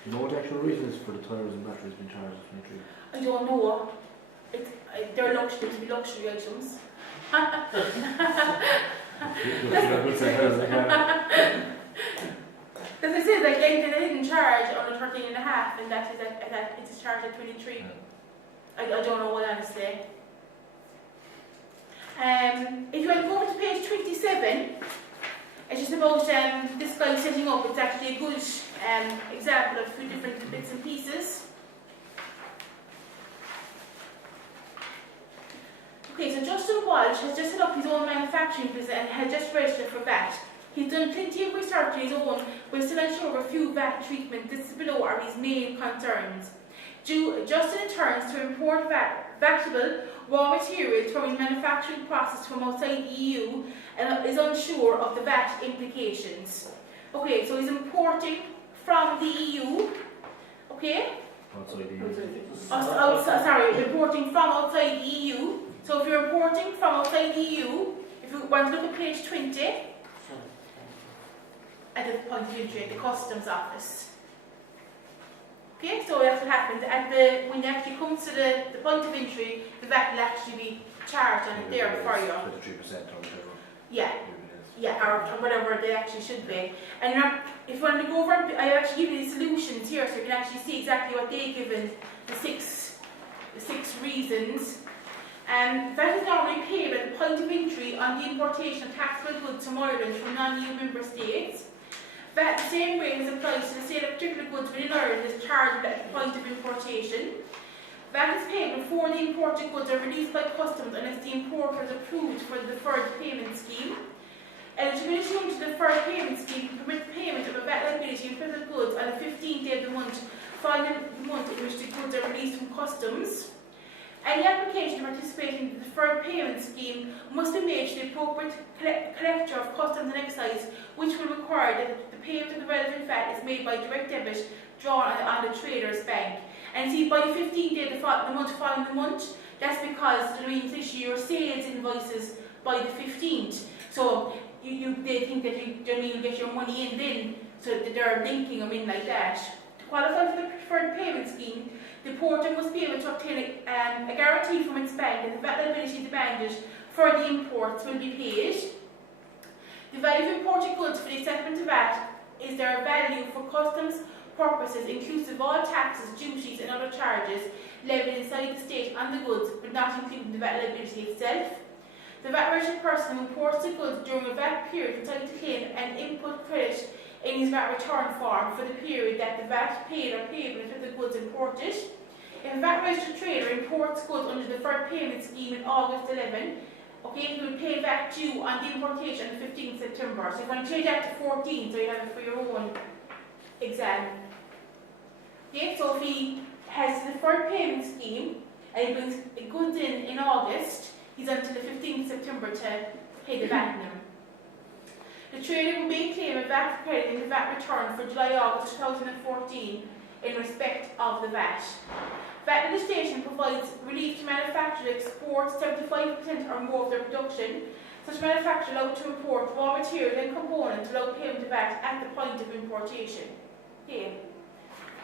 Do you know what the actual reason is for the tyres and batteries being charged at 23? I don't know. They're luxury, to be luxury items. As I said, like, they didn't charge on the 13.5, and that it is charged at 23. Yeah. I don't know what, honestly. If you want to go over to page 27, it's just about this guy setting up. It's actually a good example of a few different bits and pieces. Okay, so Justin Walsh has just set up his own manufacturing business and has just registered for VAT. He's done plenty of research on his own, but still unsure of a few VAT treatment. This below are his main concerns. Justin turns to import VATable raw materials from his manufacturing process from outside the EU and is unsure of the VAT implications. Okay, so he's importing from the EU, okay? Outside the EU. Sorry, importing from outside the EU. So if you're importing from outside the EU, if you want to look at page 20, at the point of entry at the customs office. Okay, so that's what happens. When it actually comes to the point of entry, the VAT will actually be charged on it there for you. 23% or whatever. Yeah. Yeah, or whatever they actually should be. And if you want to go over, I actually give you the solutions here, so you can actually see exactly what they've given, the six reasons. VAT is normally paid at the point of entry on the importation of taxable goods from Ireland from non-EU member states. VAT, the same way as applies to the sale of particular goods within Ireland, is charged at the point of importation. VAT is paid before the imported goods are released by customs unless the importer is approved for the deferred payment scheme. Eligibility under the deferred payment scheme can permit the payment of a VAT liability of imported goods on the 15th day of the month following the month in which the goods are released from customs. Any application to participate in the deferred payment scheme must be made to the appropriate collector of customs and excise, which will require that the payment of the relevant VAT is made by direct debit drawn on the trader's bank. And see, by the 15th day of the month following the month, that's because the Marines issue your sales invoices by the 15th. So they think that you generally will get your money in then, so that they're linking them in like that. To qualify for the deferred payment scheme, the importer must be able to obtain a guarantee from its bank that the VAT liability demanded for the imports will be paid. The value of imported goods for the assessment of VAT is their value for customs purposes, inclusive of all taxes, duties and other charges levied inside the state on the goods, but not including the VAT liability itself. The VAT registered person who imports the goods during a VAT period entitled to claim an input credit in his VAT return form for the period that the VAT paid or payable for the goods imported. If a VAT registered trader imports goods under the deferred payment scheme in August 11, okay, he will pay VAT due on the importation on the 15th September. So you're going to change that to 14, so you have it for your own exam. Okay, so if he has the deferred payment scheme and he brings goods in August, he's until the 15th September to pay the VAT now. The trader will may claim a VAT credit in the VAT return for July-August 2014 in respect of the VAT. VAT legislation provides relief to manufacturers that export 75% or more of their production. Such manufacturers allowed to import raw materials and components without payment of VAT at the point of importation. Okay.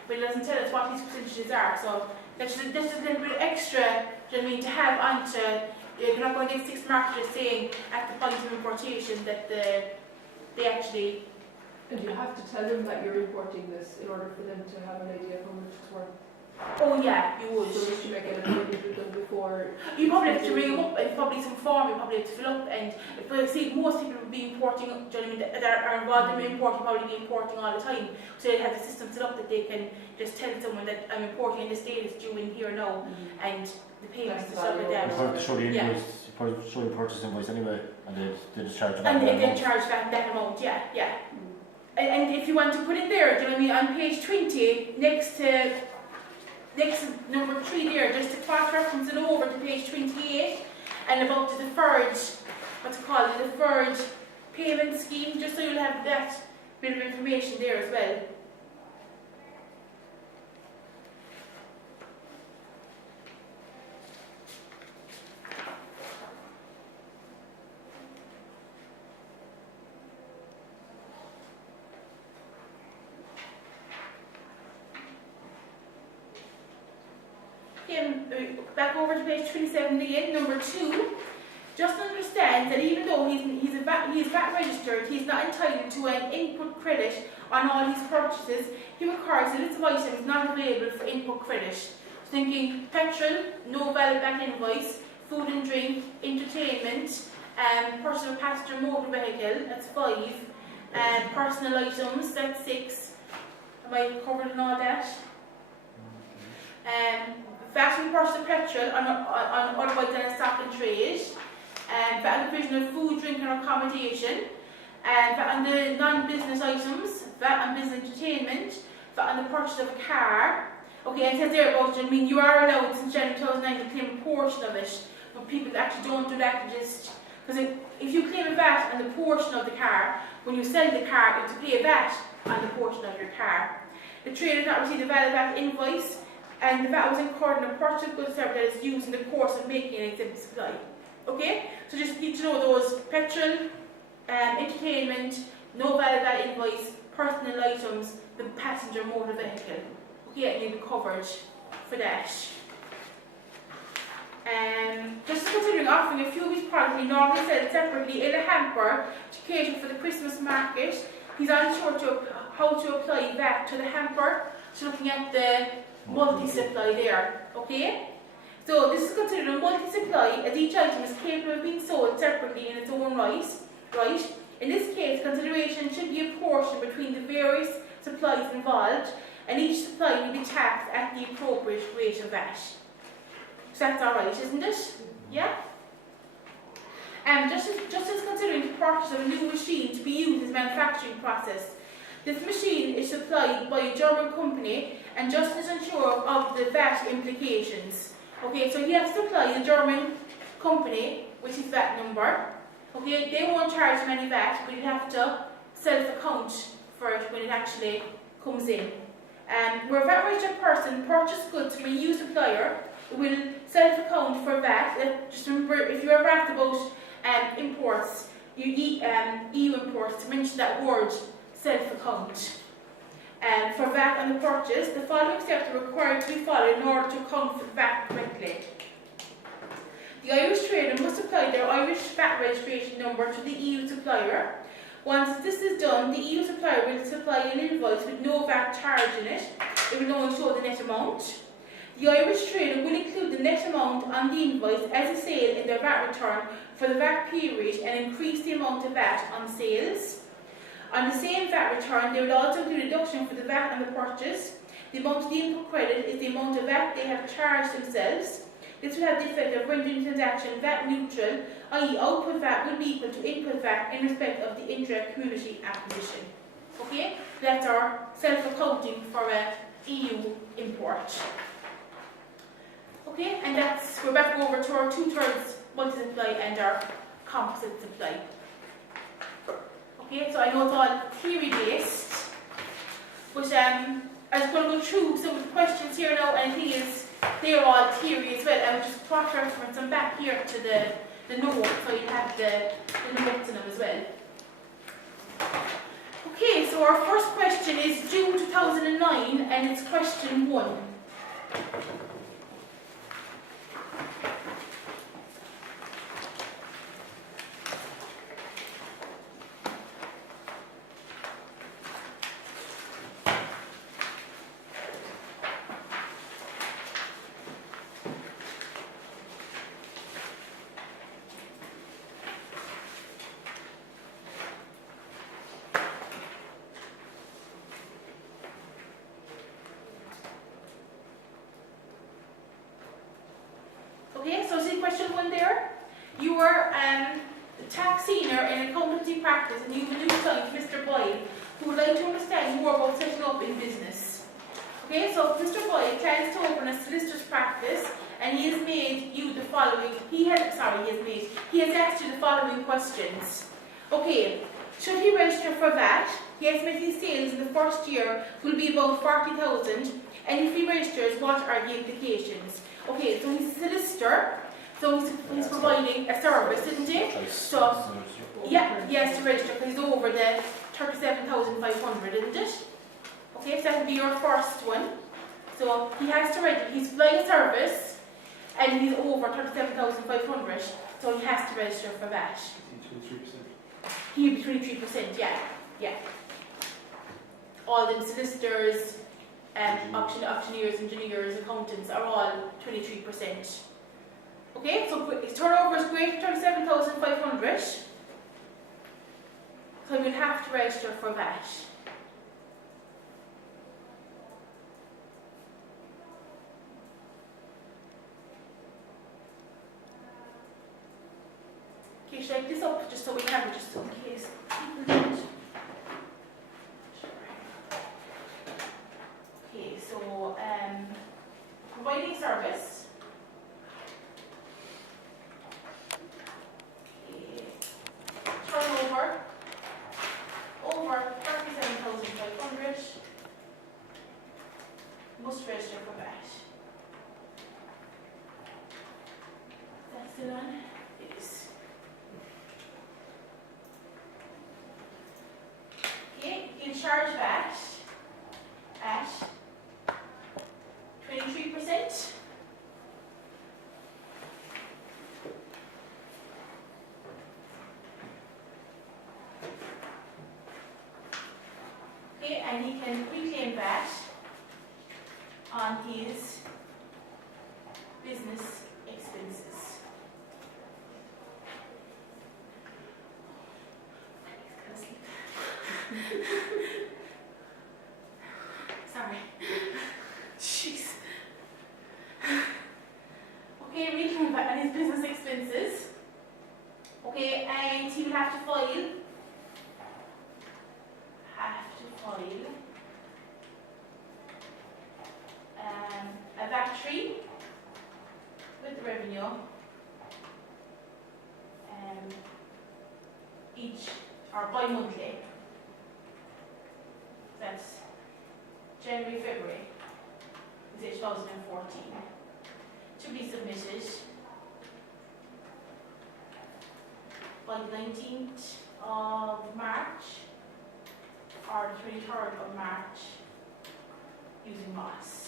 But it doesn't tell us what these percentages are, so this is a little bit extra, do you know what I mean, to have onto, you're not going to get 6 marketers saying at the point of importation that they actually. And you have to tell them that you're importing this in order for them to have an idea of how much it's worth. Oh yeah, you would. So that you make an appointment with them before. You probably have to ring them up, and probably some form you probably have to fill up, and but see, most people would be importing, do you know what I mean, that are involved in importing, probably be importing all the time. So they have the system set up that they can just tell someone that I'm importing in this date, it's due in here now, and the payments and stuff like that. You have to show the invoice, you probably show the purchase invoice anyway, and they just charge you that And they amount. charge that amount, yeah. And if you want to put it there, do you know what I mean, on page 20, next number 3 there, just to cross-reference it over to page 28, and about the deferred, what's it called, the deferred payment scheme, just so you'll have that bit of information there as well. Back over to page 27 again, number 2. Just understand that even though he's VAT registered, he's not entitled to an input credit on all his purchases. He requires a list of items not available for input credit. So thinking petrol, no valid VAT invoice, food and drink, entertainment, personal passenger motor vehicle, that's 5, personal items, that's 6. Am I covered in all that? VAT on purchase of petrol on otherwise than a stock and trade, VAT on the provision of food, drink and accommodation, VAT on the non-business items, VAT on business entertainment, VAT on the purchase of a car. Okay, and it says there about, I mean, you are allowed since January 2009 to claim a portion of it, but people actually don't do that, just because if you claim a VAT on the portion of the car, when you sell the car, you have to pay a VAT on the portion of your car. The trader has not received a valid VAT invoice, and the VAT was incurred in a purchase of goods service that is used in the course of making an exempt supply. Okay? So just need to know those: petrol, entertainment, no valid VAT invoice, personal items, the passenger motor vehicle. Okay, and you'll be covered for that. Just considering offering a few of his products he normally sells separately in a hamper to cater for the Christmas market, he's unsure how to apply VAT to the hamper. So looking at the multi-supply there, okay? So this is considered a multi-supply as each item is capable of being sold separately in its own right? In this case, consideration should be apportioned between the various supplies involved, and each supply will be taxed at the appropriate rate of VAT. So that's alright, isn't it? Yeah? Just as considering the purchase of a new machine to be used in the manufacturing process. This machine is supplied by a German company and just is unsure of the VAT implications. Okay, so he has to supply the German company with his VAT number. Okay, they won't charge him any VAT, but you have to self-account for it when it actually comes in. Where a VAT-registered person purchases goods from a EU supplier, it will self-account for VAT. Just remember, if you ever asked about imports, EU imports, to mention that word, self-account. For VAT on the purchase, the following steps are required to be followed in order to account for the VAT correctly. The Irish trader must supply their Irish VAT registration number to the EU supplier. Once this is done, the EU supplier will supply an invoice with no VAT charge in it. It will only show the net amount. The Irish trader will include the net amount on the invoice as a sale in their VAT return for the VAT period and increase the amount of VAT on sales. On the same VAT return, they will also include a deduction for the VAT on the purchase. The amount of the input credit is the amount of VAT they have charged themselves. This will have the effect of rendering the transaction VAT neutral, i.e. output VAT will be equal to input VAT in respect of the intra-community acquisition. Okay, that's our self-accounting for an EU import. Okay, and we're back over to our 2/3 multi-supply and our composite supply. Okay, so I know it's all theory based, but I'm just going to go through some of the questions here now, and the thing is, they're all theory as well. I will just cross-reference them back here to the notes, so you have the notes in them as well. Okay, so our first question is June 2009, and it's question 1. Okay, so see question 1 there? You are tax senior in accountancy practice, and you have a new client, Mr. Boyle, who would like to understand more about setting up in business. Okay, so Mr. Boyle plans to open a solicitor's practice, and he has made you the following. He has asked you the following questions. Okay, should he register for VAT? He estimates his sales in the first year will be about 40,000, and if he registers, what are the implications? Okay, so he's a solicitor, so he's providing a service, isn't he? So, yeah, he has to register because he's over the 37,500, isn't it? Okay, so that would be your first one. So he has to register, he's providing a service, and he's over 37,500, so he has to register for that. 23%. He'll be 23%, yeah. All them solicitors, auctioneers, engineers, accountants are all 23%. Okay, so his turnover is greater than 37,500. So he will have to register for VAT. Okay, should I pick this up just so we have it, just in case people don't? Okay, so providing service. Okay. Turnover over 37,500. Must register for VAT. That's the one. It is. Okay, you can charge VAT at 23%. Okay, and he can reclaim VAT on his business expenses. Sorry. Jeez. Okay, reclaim VAT on his business expenses. Okay, and he will have to file a VAT tree with the revenue each or bi-monthly. That's January, February 2014 to be submitted by the 19th of March or the 23rd of March using Moss.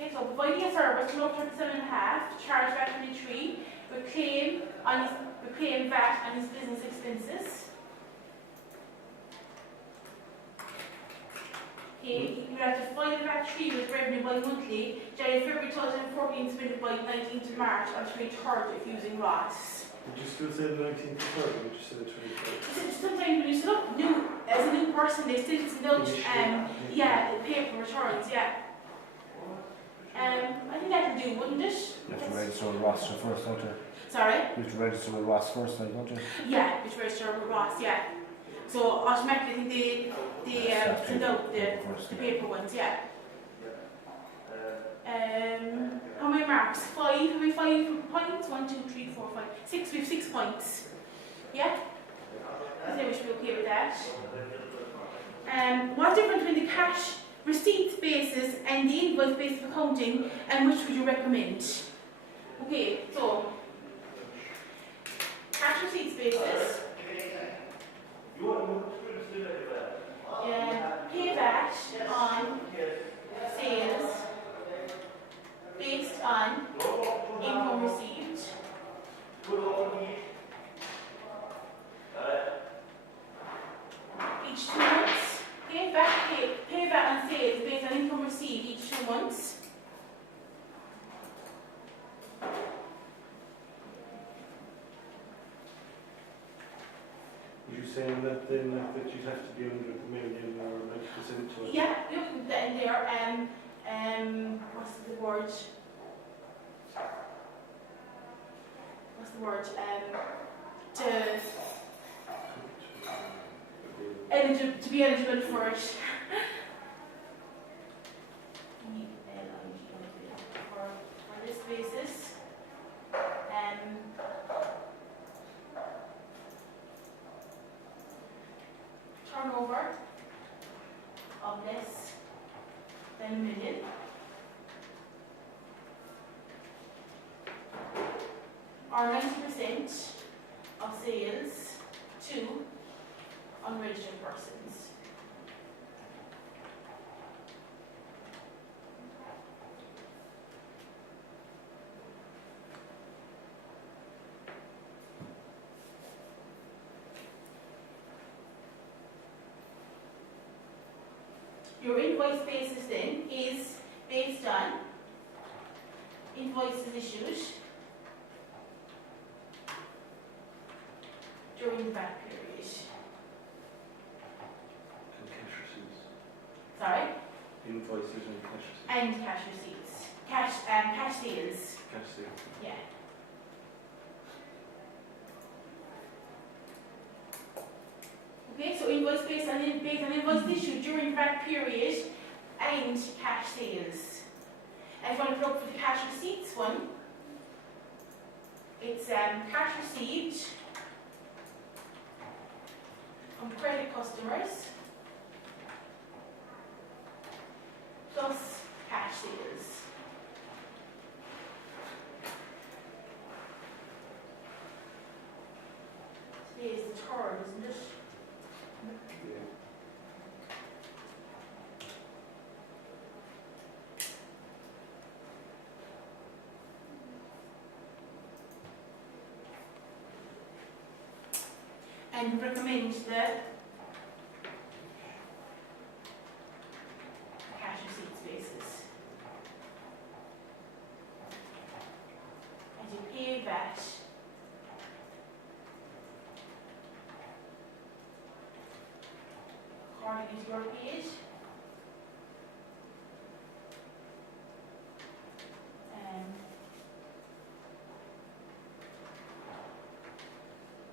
Okay, so providing a service below 37.5, charge VAT 23, reclaim VAT on his business expenses. Okay, you have to file VAT 3 with revenue bi-monthly, January, February 2014, submitted by 19th of March or 23rd if using Ross. Did you still say the 19th of February, or did you say the 23rd? Sometimes when you set up new, as a new person, they still send out, paper returns, yeah. I think that will do, wouldn't it? You have to register with Ross first, don't you? Sorry? You have to register with Ross first, don't you? Yeah, you have to register with Ross, yeah. So automatically they send out the paper ones, yeah. How many marks? 5. Have we 5 points? 1, 2, 3, 4, 5, 6. We have 6 points. Yeah? I think we should be okay with that. What's different between the cash receipts basis and the invoice basis of accounting, and which would you recommend? Okay, so cash receipts basis. Pay VAT on sales based on income received. Each 2 months. Pay VAT on sales based on income received each 2 months. Are you saying that then that you'd have to be under the million or 90% to it? Yeah, look there. What's the word? To be eligible for it. For this basis. Turnover of less than $1 million. Or 90% of sales to unregistered persons. Your invoice basis then is based on invoices issued during the VAT period. And cash receipts. Sorry? Invoices and cash receipts. And cash receipts. Cash sales. Cash sales. Yeah. Okay, so invoice based on invoice issued during that period and cash sales. And if you want to look for the cash receipts one, it's cash received from credit customers plus cash sales. Today is the 3rd, isn't it? Yeah. And recommend the cash receipts basis. And you pay VAT according to your page.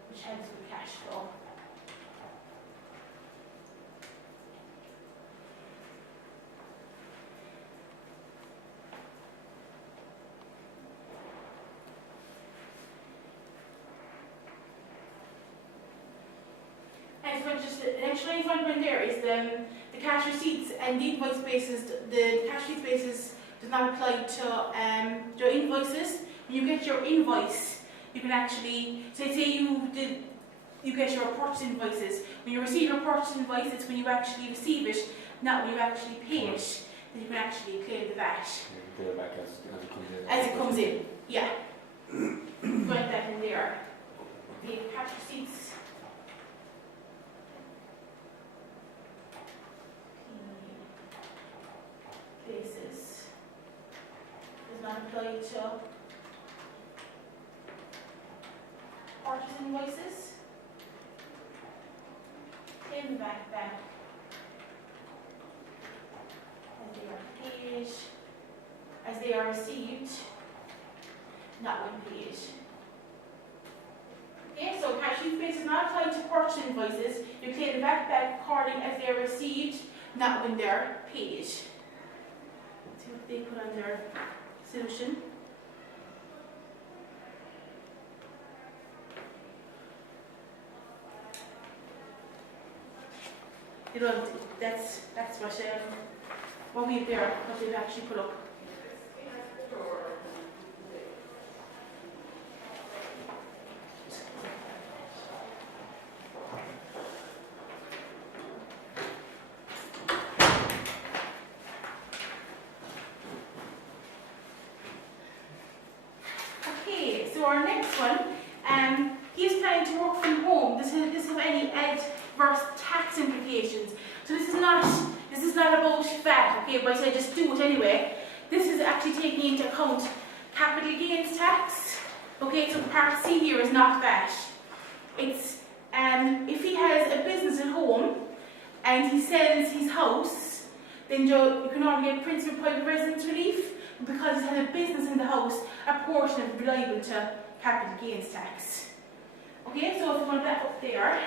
Which helps with cash flow. And so just the next line one there is the cash receipts and the invoice basis. The cash receipts basis does not apply to your invoices. When you get your invoice, you can actually say you get your purchase invoices. When you receive your purchase invoice, it's when you actually receive it, not when you actually pay it, that you can actually claim the VAT. Pay it back as it comes in. As it comes in, yeah. Write that in there. The cash receipts. Basis does not apply to purchase invoices. Claim the VAT back as they are paid, as they are received, not when paid. Okay, so cash receipts basis does not apply to purchase invoices. You claim the VAT back according as they are received, not when they're paid. Let's see what they put on their solution. You know, that's what we have there, what they've actually put up. Okay, so our next one, he's planning to work from home. Does this have any adverse tax implications? So this is not about VAT, okay, but I say just do it anyway. This is actually taking into account capital gains tax. Okay, so part C here is not VAT. It's if he has a business at home and he sells his house, then you can only get principal private residence relief. Because he has a business in the house, a portion of it is liable to capital gains tax. Okay, so if you want that up there,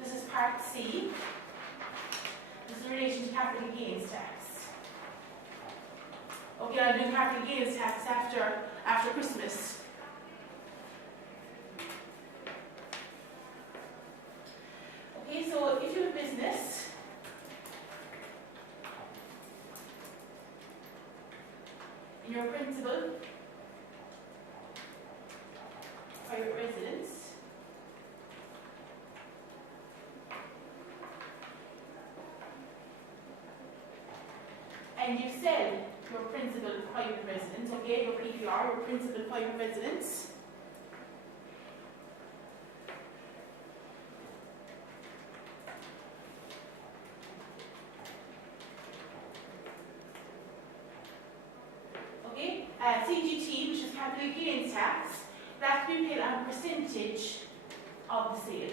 this is part C. This is in relation to capital gains tax. Okay, I'll do capital gains tax after Christmas. Okay, so if you have a business, your principal private residence and you sell your principal private residence, okay, your PPR, your principal private residence, CGT, which is capital gains tax, that can be paid on a percentage of the sale.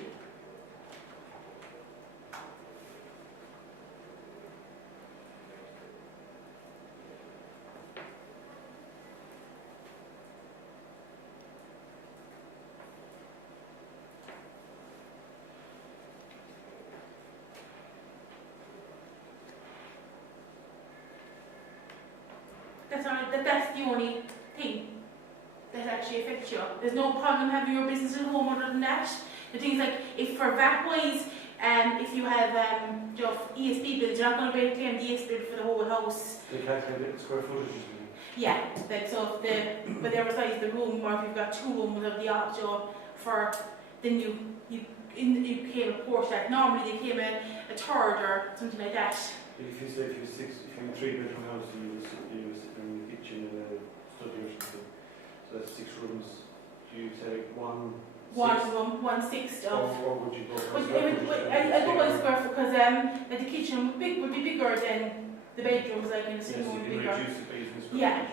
That's the only thing that actually affects you. There's no problem having your business at home other than that. The things like, if for VAT wise, if you have your ESB bills, you're not going to be able to claim the ESB bill for the whole house. They can't get square footage. Yeah, like so if whatever size the room, or if you've got 2 rooms of the option for, then you claim a portion. Normally they claim a third or something like that. If you say if you're 3-bedroom house, you sit in the kitchen and a study or something. So that's 6 rooms. Do you say one room, 1/6 of. Or would you go for I go by square foot because the kitchen would be bigger than the bedrooms, like in the sitting room would be bigger. Yeah.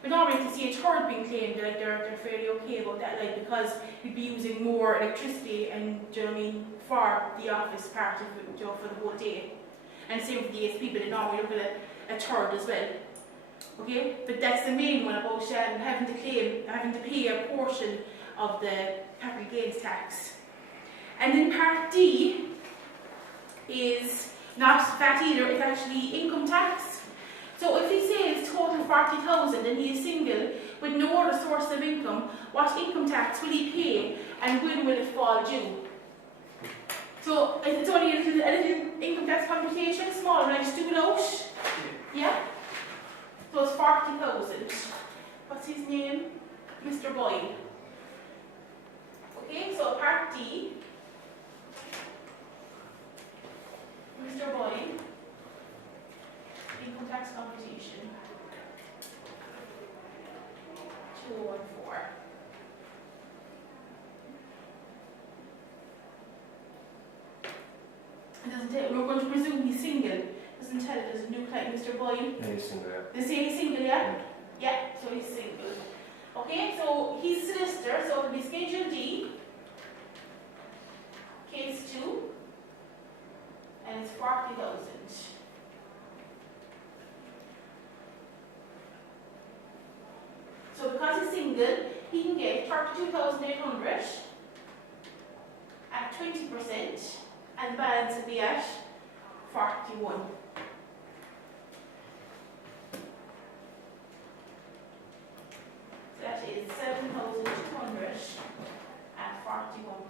But normally to see a third being claimed, like they're fairly okay about that, like because you'd be using more electricity and, do you know what I mean, for the office part of it, for the whole day. And same with the ESP, but normally you're looking at a third as well. Okay, but that's the main one about having to pay a portion of the capital gains tax. And then part D is not VAT either, it's actually income tax. So if he says total 40,000 and he is single with no other source of income, what income tax will he pay and when will it fall due? So it's only a little income tax computation, small, when I just do it out. Yeah? So it's 40,000. What's his name? Mr. Boyle. Okay, so part D. Mr. Boyle. Income tax computation. 214. It doesn't tell, we're going to presume he's single. It doesn't tell it, does it look like Mr. Boyle? Yeah, he's single, yeah. They say he's single, yeah? Yeah, so he's single. Okay, so he's solicitor, so it'll be Schedule D, Case 2, and it's 40,000. So because he's single, he can get 32,800 20%, and the balance will be at 41. So that is 7,200 at 41%.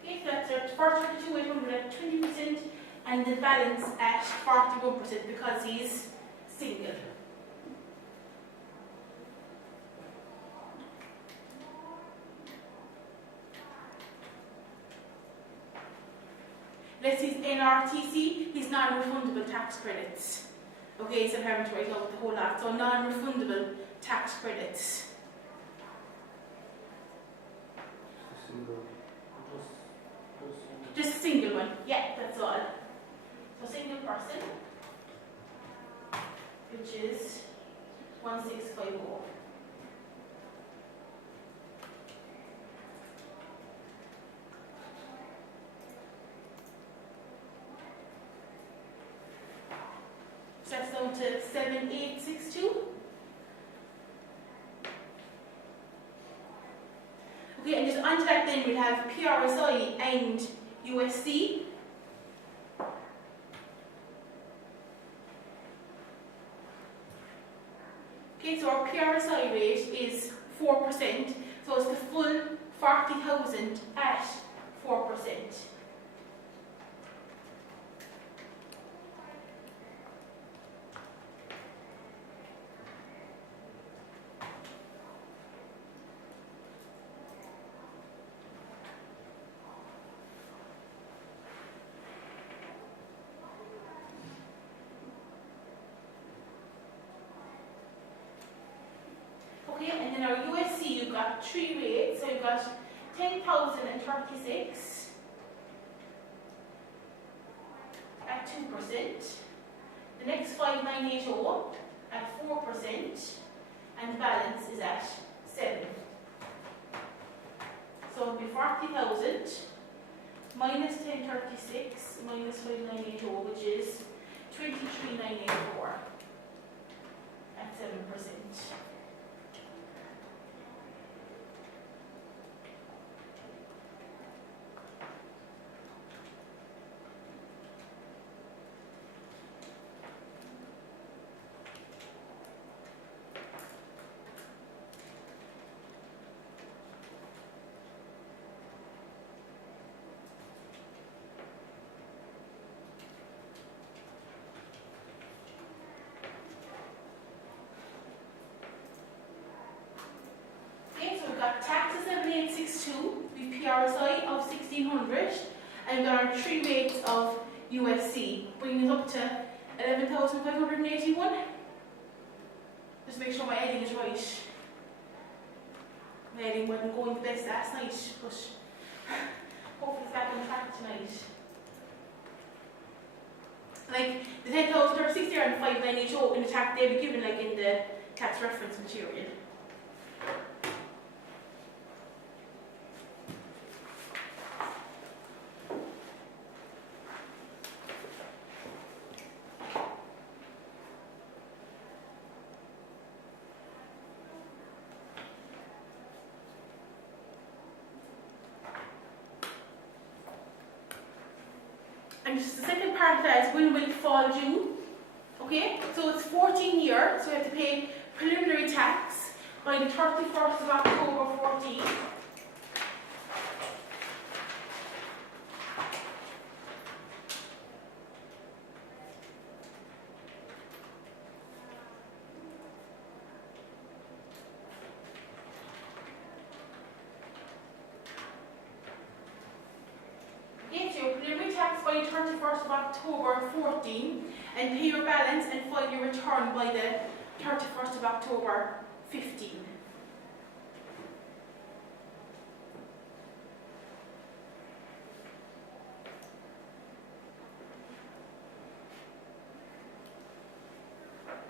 Okay, so that's at 42,800 at 20%, and the balance at 41% because he's single. Let's use NRTC, his non-refundable tax credits. Okay, so I'm having to write out the whole lot. So non-refundable tax credits. Single. Just a single one, yeah, that's all. So single person, which is 1650. So that's down to 7862. Okay, and just onto that then we'll have PRSI and USC. Okay, so our PRSI rate is 4%, so it's the full 40,000 at 4%. Okay, and then our USC, you've got 3 rates. So you've got 10,036 at 2%. The next 5980 at 4%, and the balance is at 7. So it'll be 40,000 minus 1036 minus 5980, which is 23,984 at 7%. We've got tax of 7862, we PRSI of 1600, and we've got our 3 rates of USC, bringing it up to 11,581. Just make sure my adding is right. My adding wasn't going the best last night, but hopefully it's back on track tonight. Like the 10,036 there and the 5980 in the tax they'll be given like in the tax reference material. And just the second part of that is when will it fall due? Okay, so it's 14 years, so you have to pay preliminary tax by the 31st of October 14. By the 31st of October 14 and pay your balance and file your return by the 31st of October 15.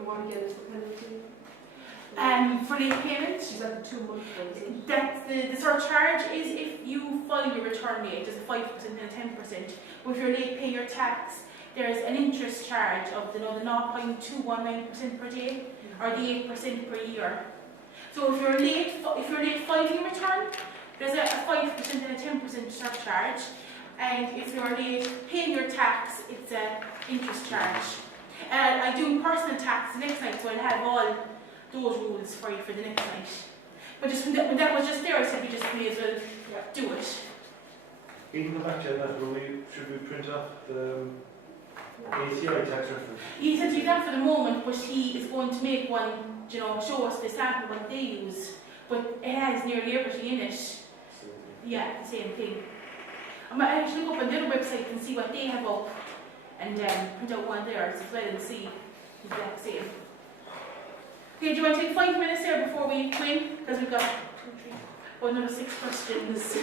what again is the penalty? For late payment, Is that the 2 month one, is it? that's the surcharge is if you file your return late, there's a 5% and a 10%. But if you're late pay your tax, there's an interest charge of the 0.219% per day or the 8% per year. So if you're late filing your return, there's a 5% and a 10% surcharge. And if you're late paying your tax, it's an interest charge. I do personal tax the next night, so I'll have all those rules for you for the next night. But just when that was just there, I said we just may as well do it. You can go back to that, should we print off the ACI tax reference? He said do that for the moment, but he is going to make one, show us the sample what they use. But it has nearly everything in it. Yeah, the same thing. I might actually go up on their website and see what they have up and print out one there as well and see the exact same. Okay, do you want to take 5 minutes there before we go in? Because we've got 2, 3, another 6 questions.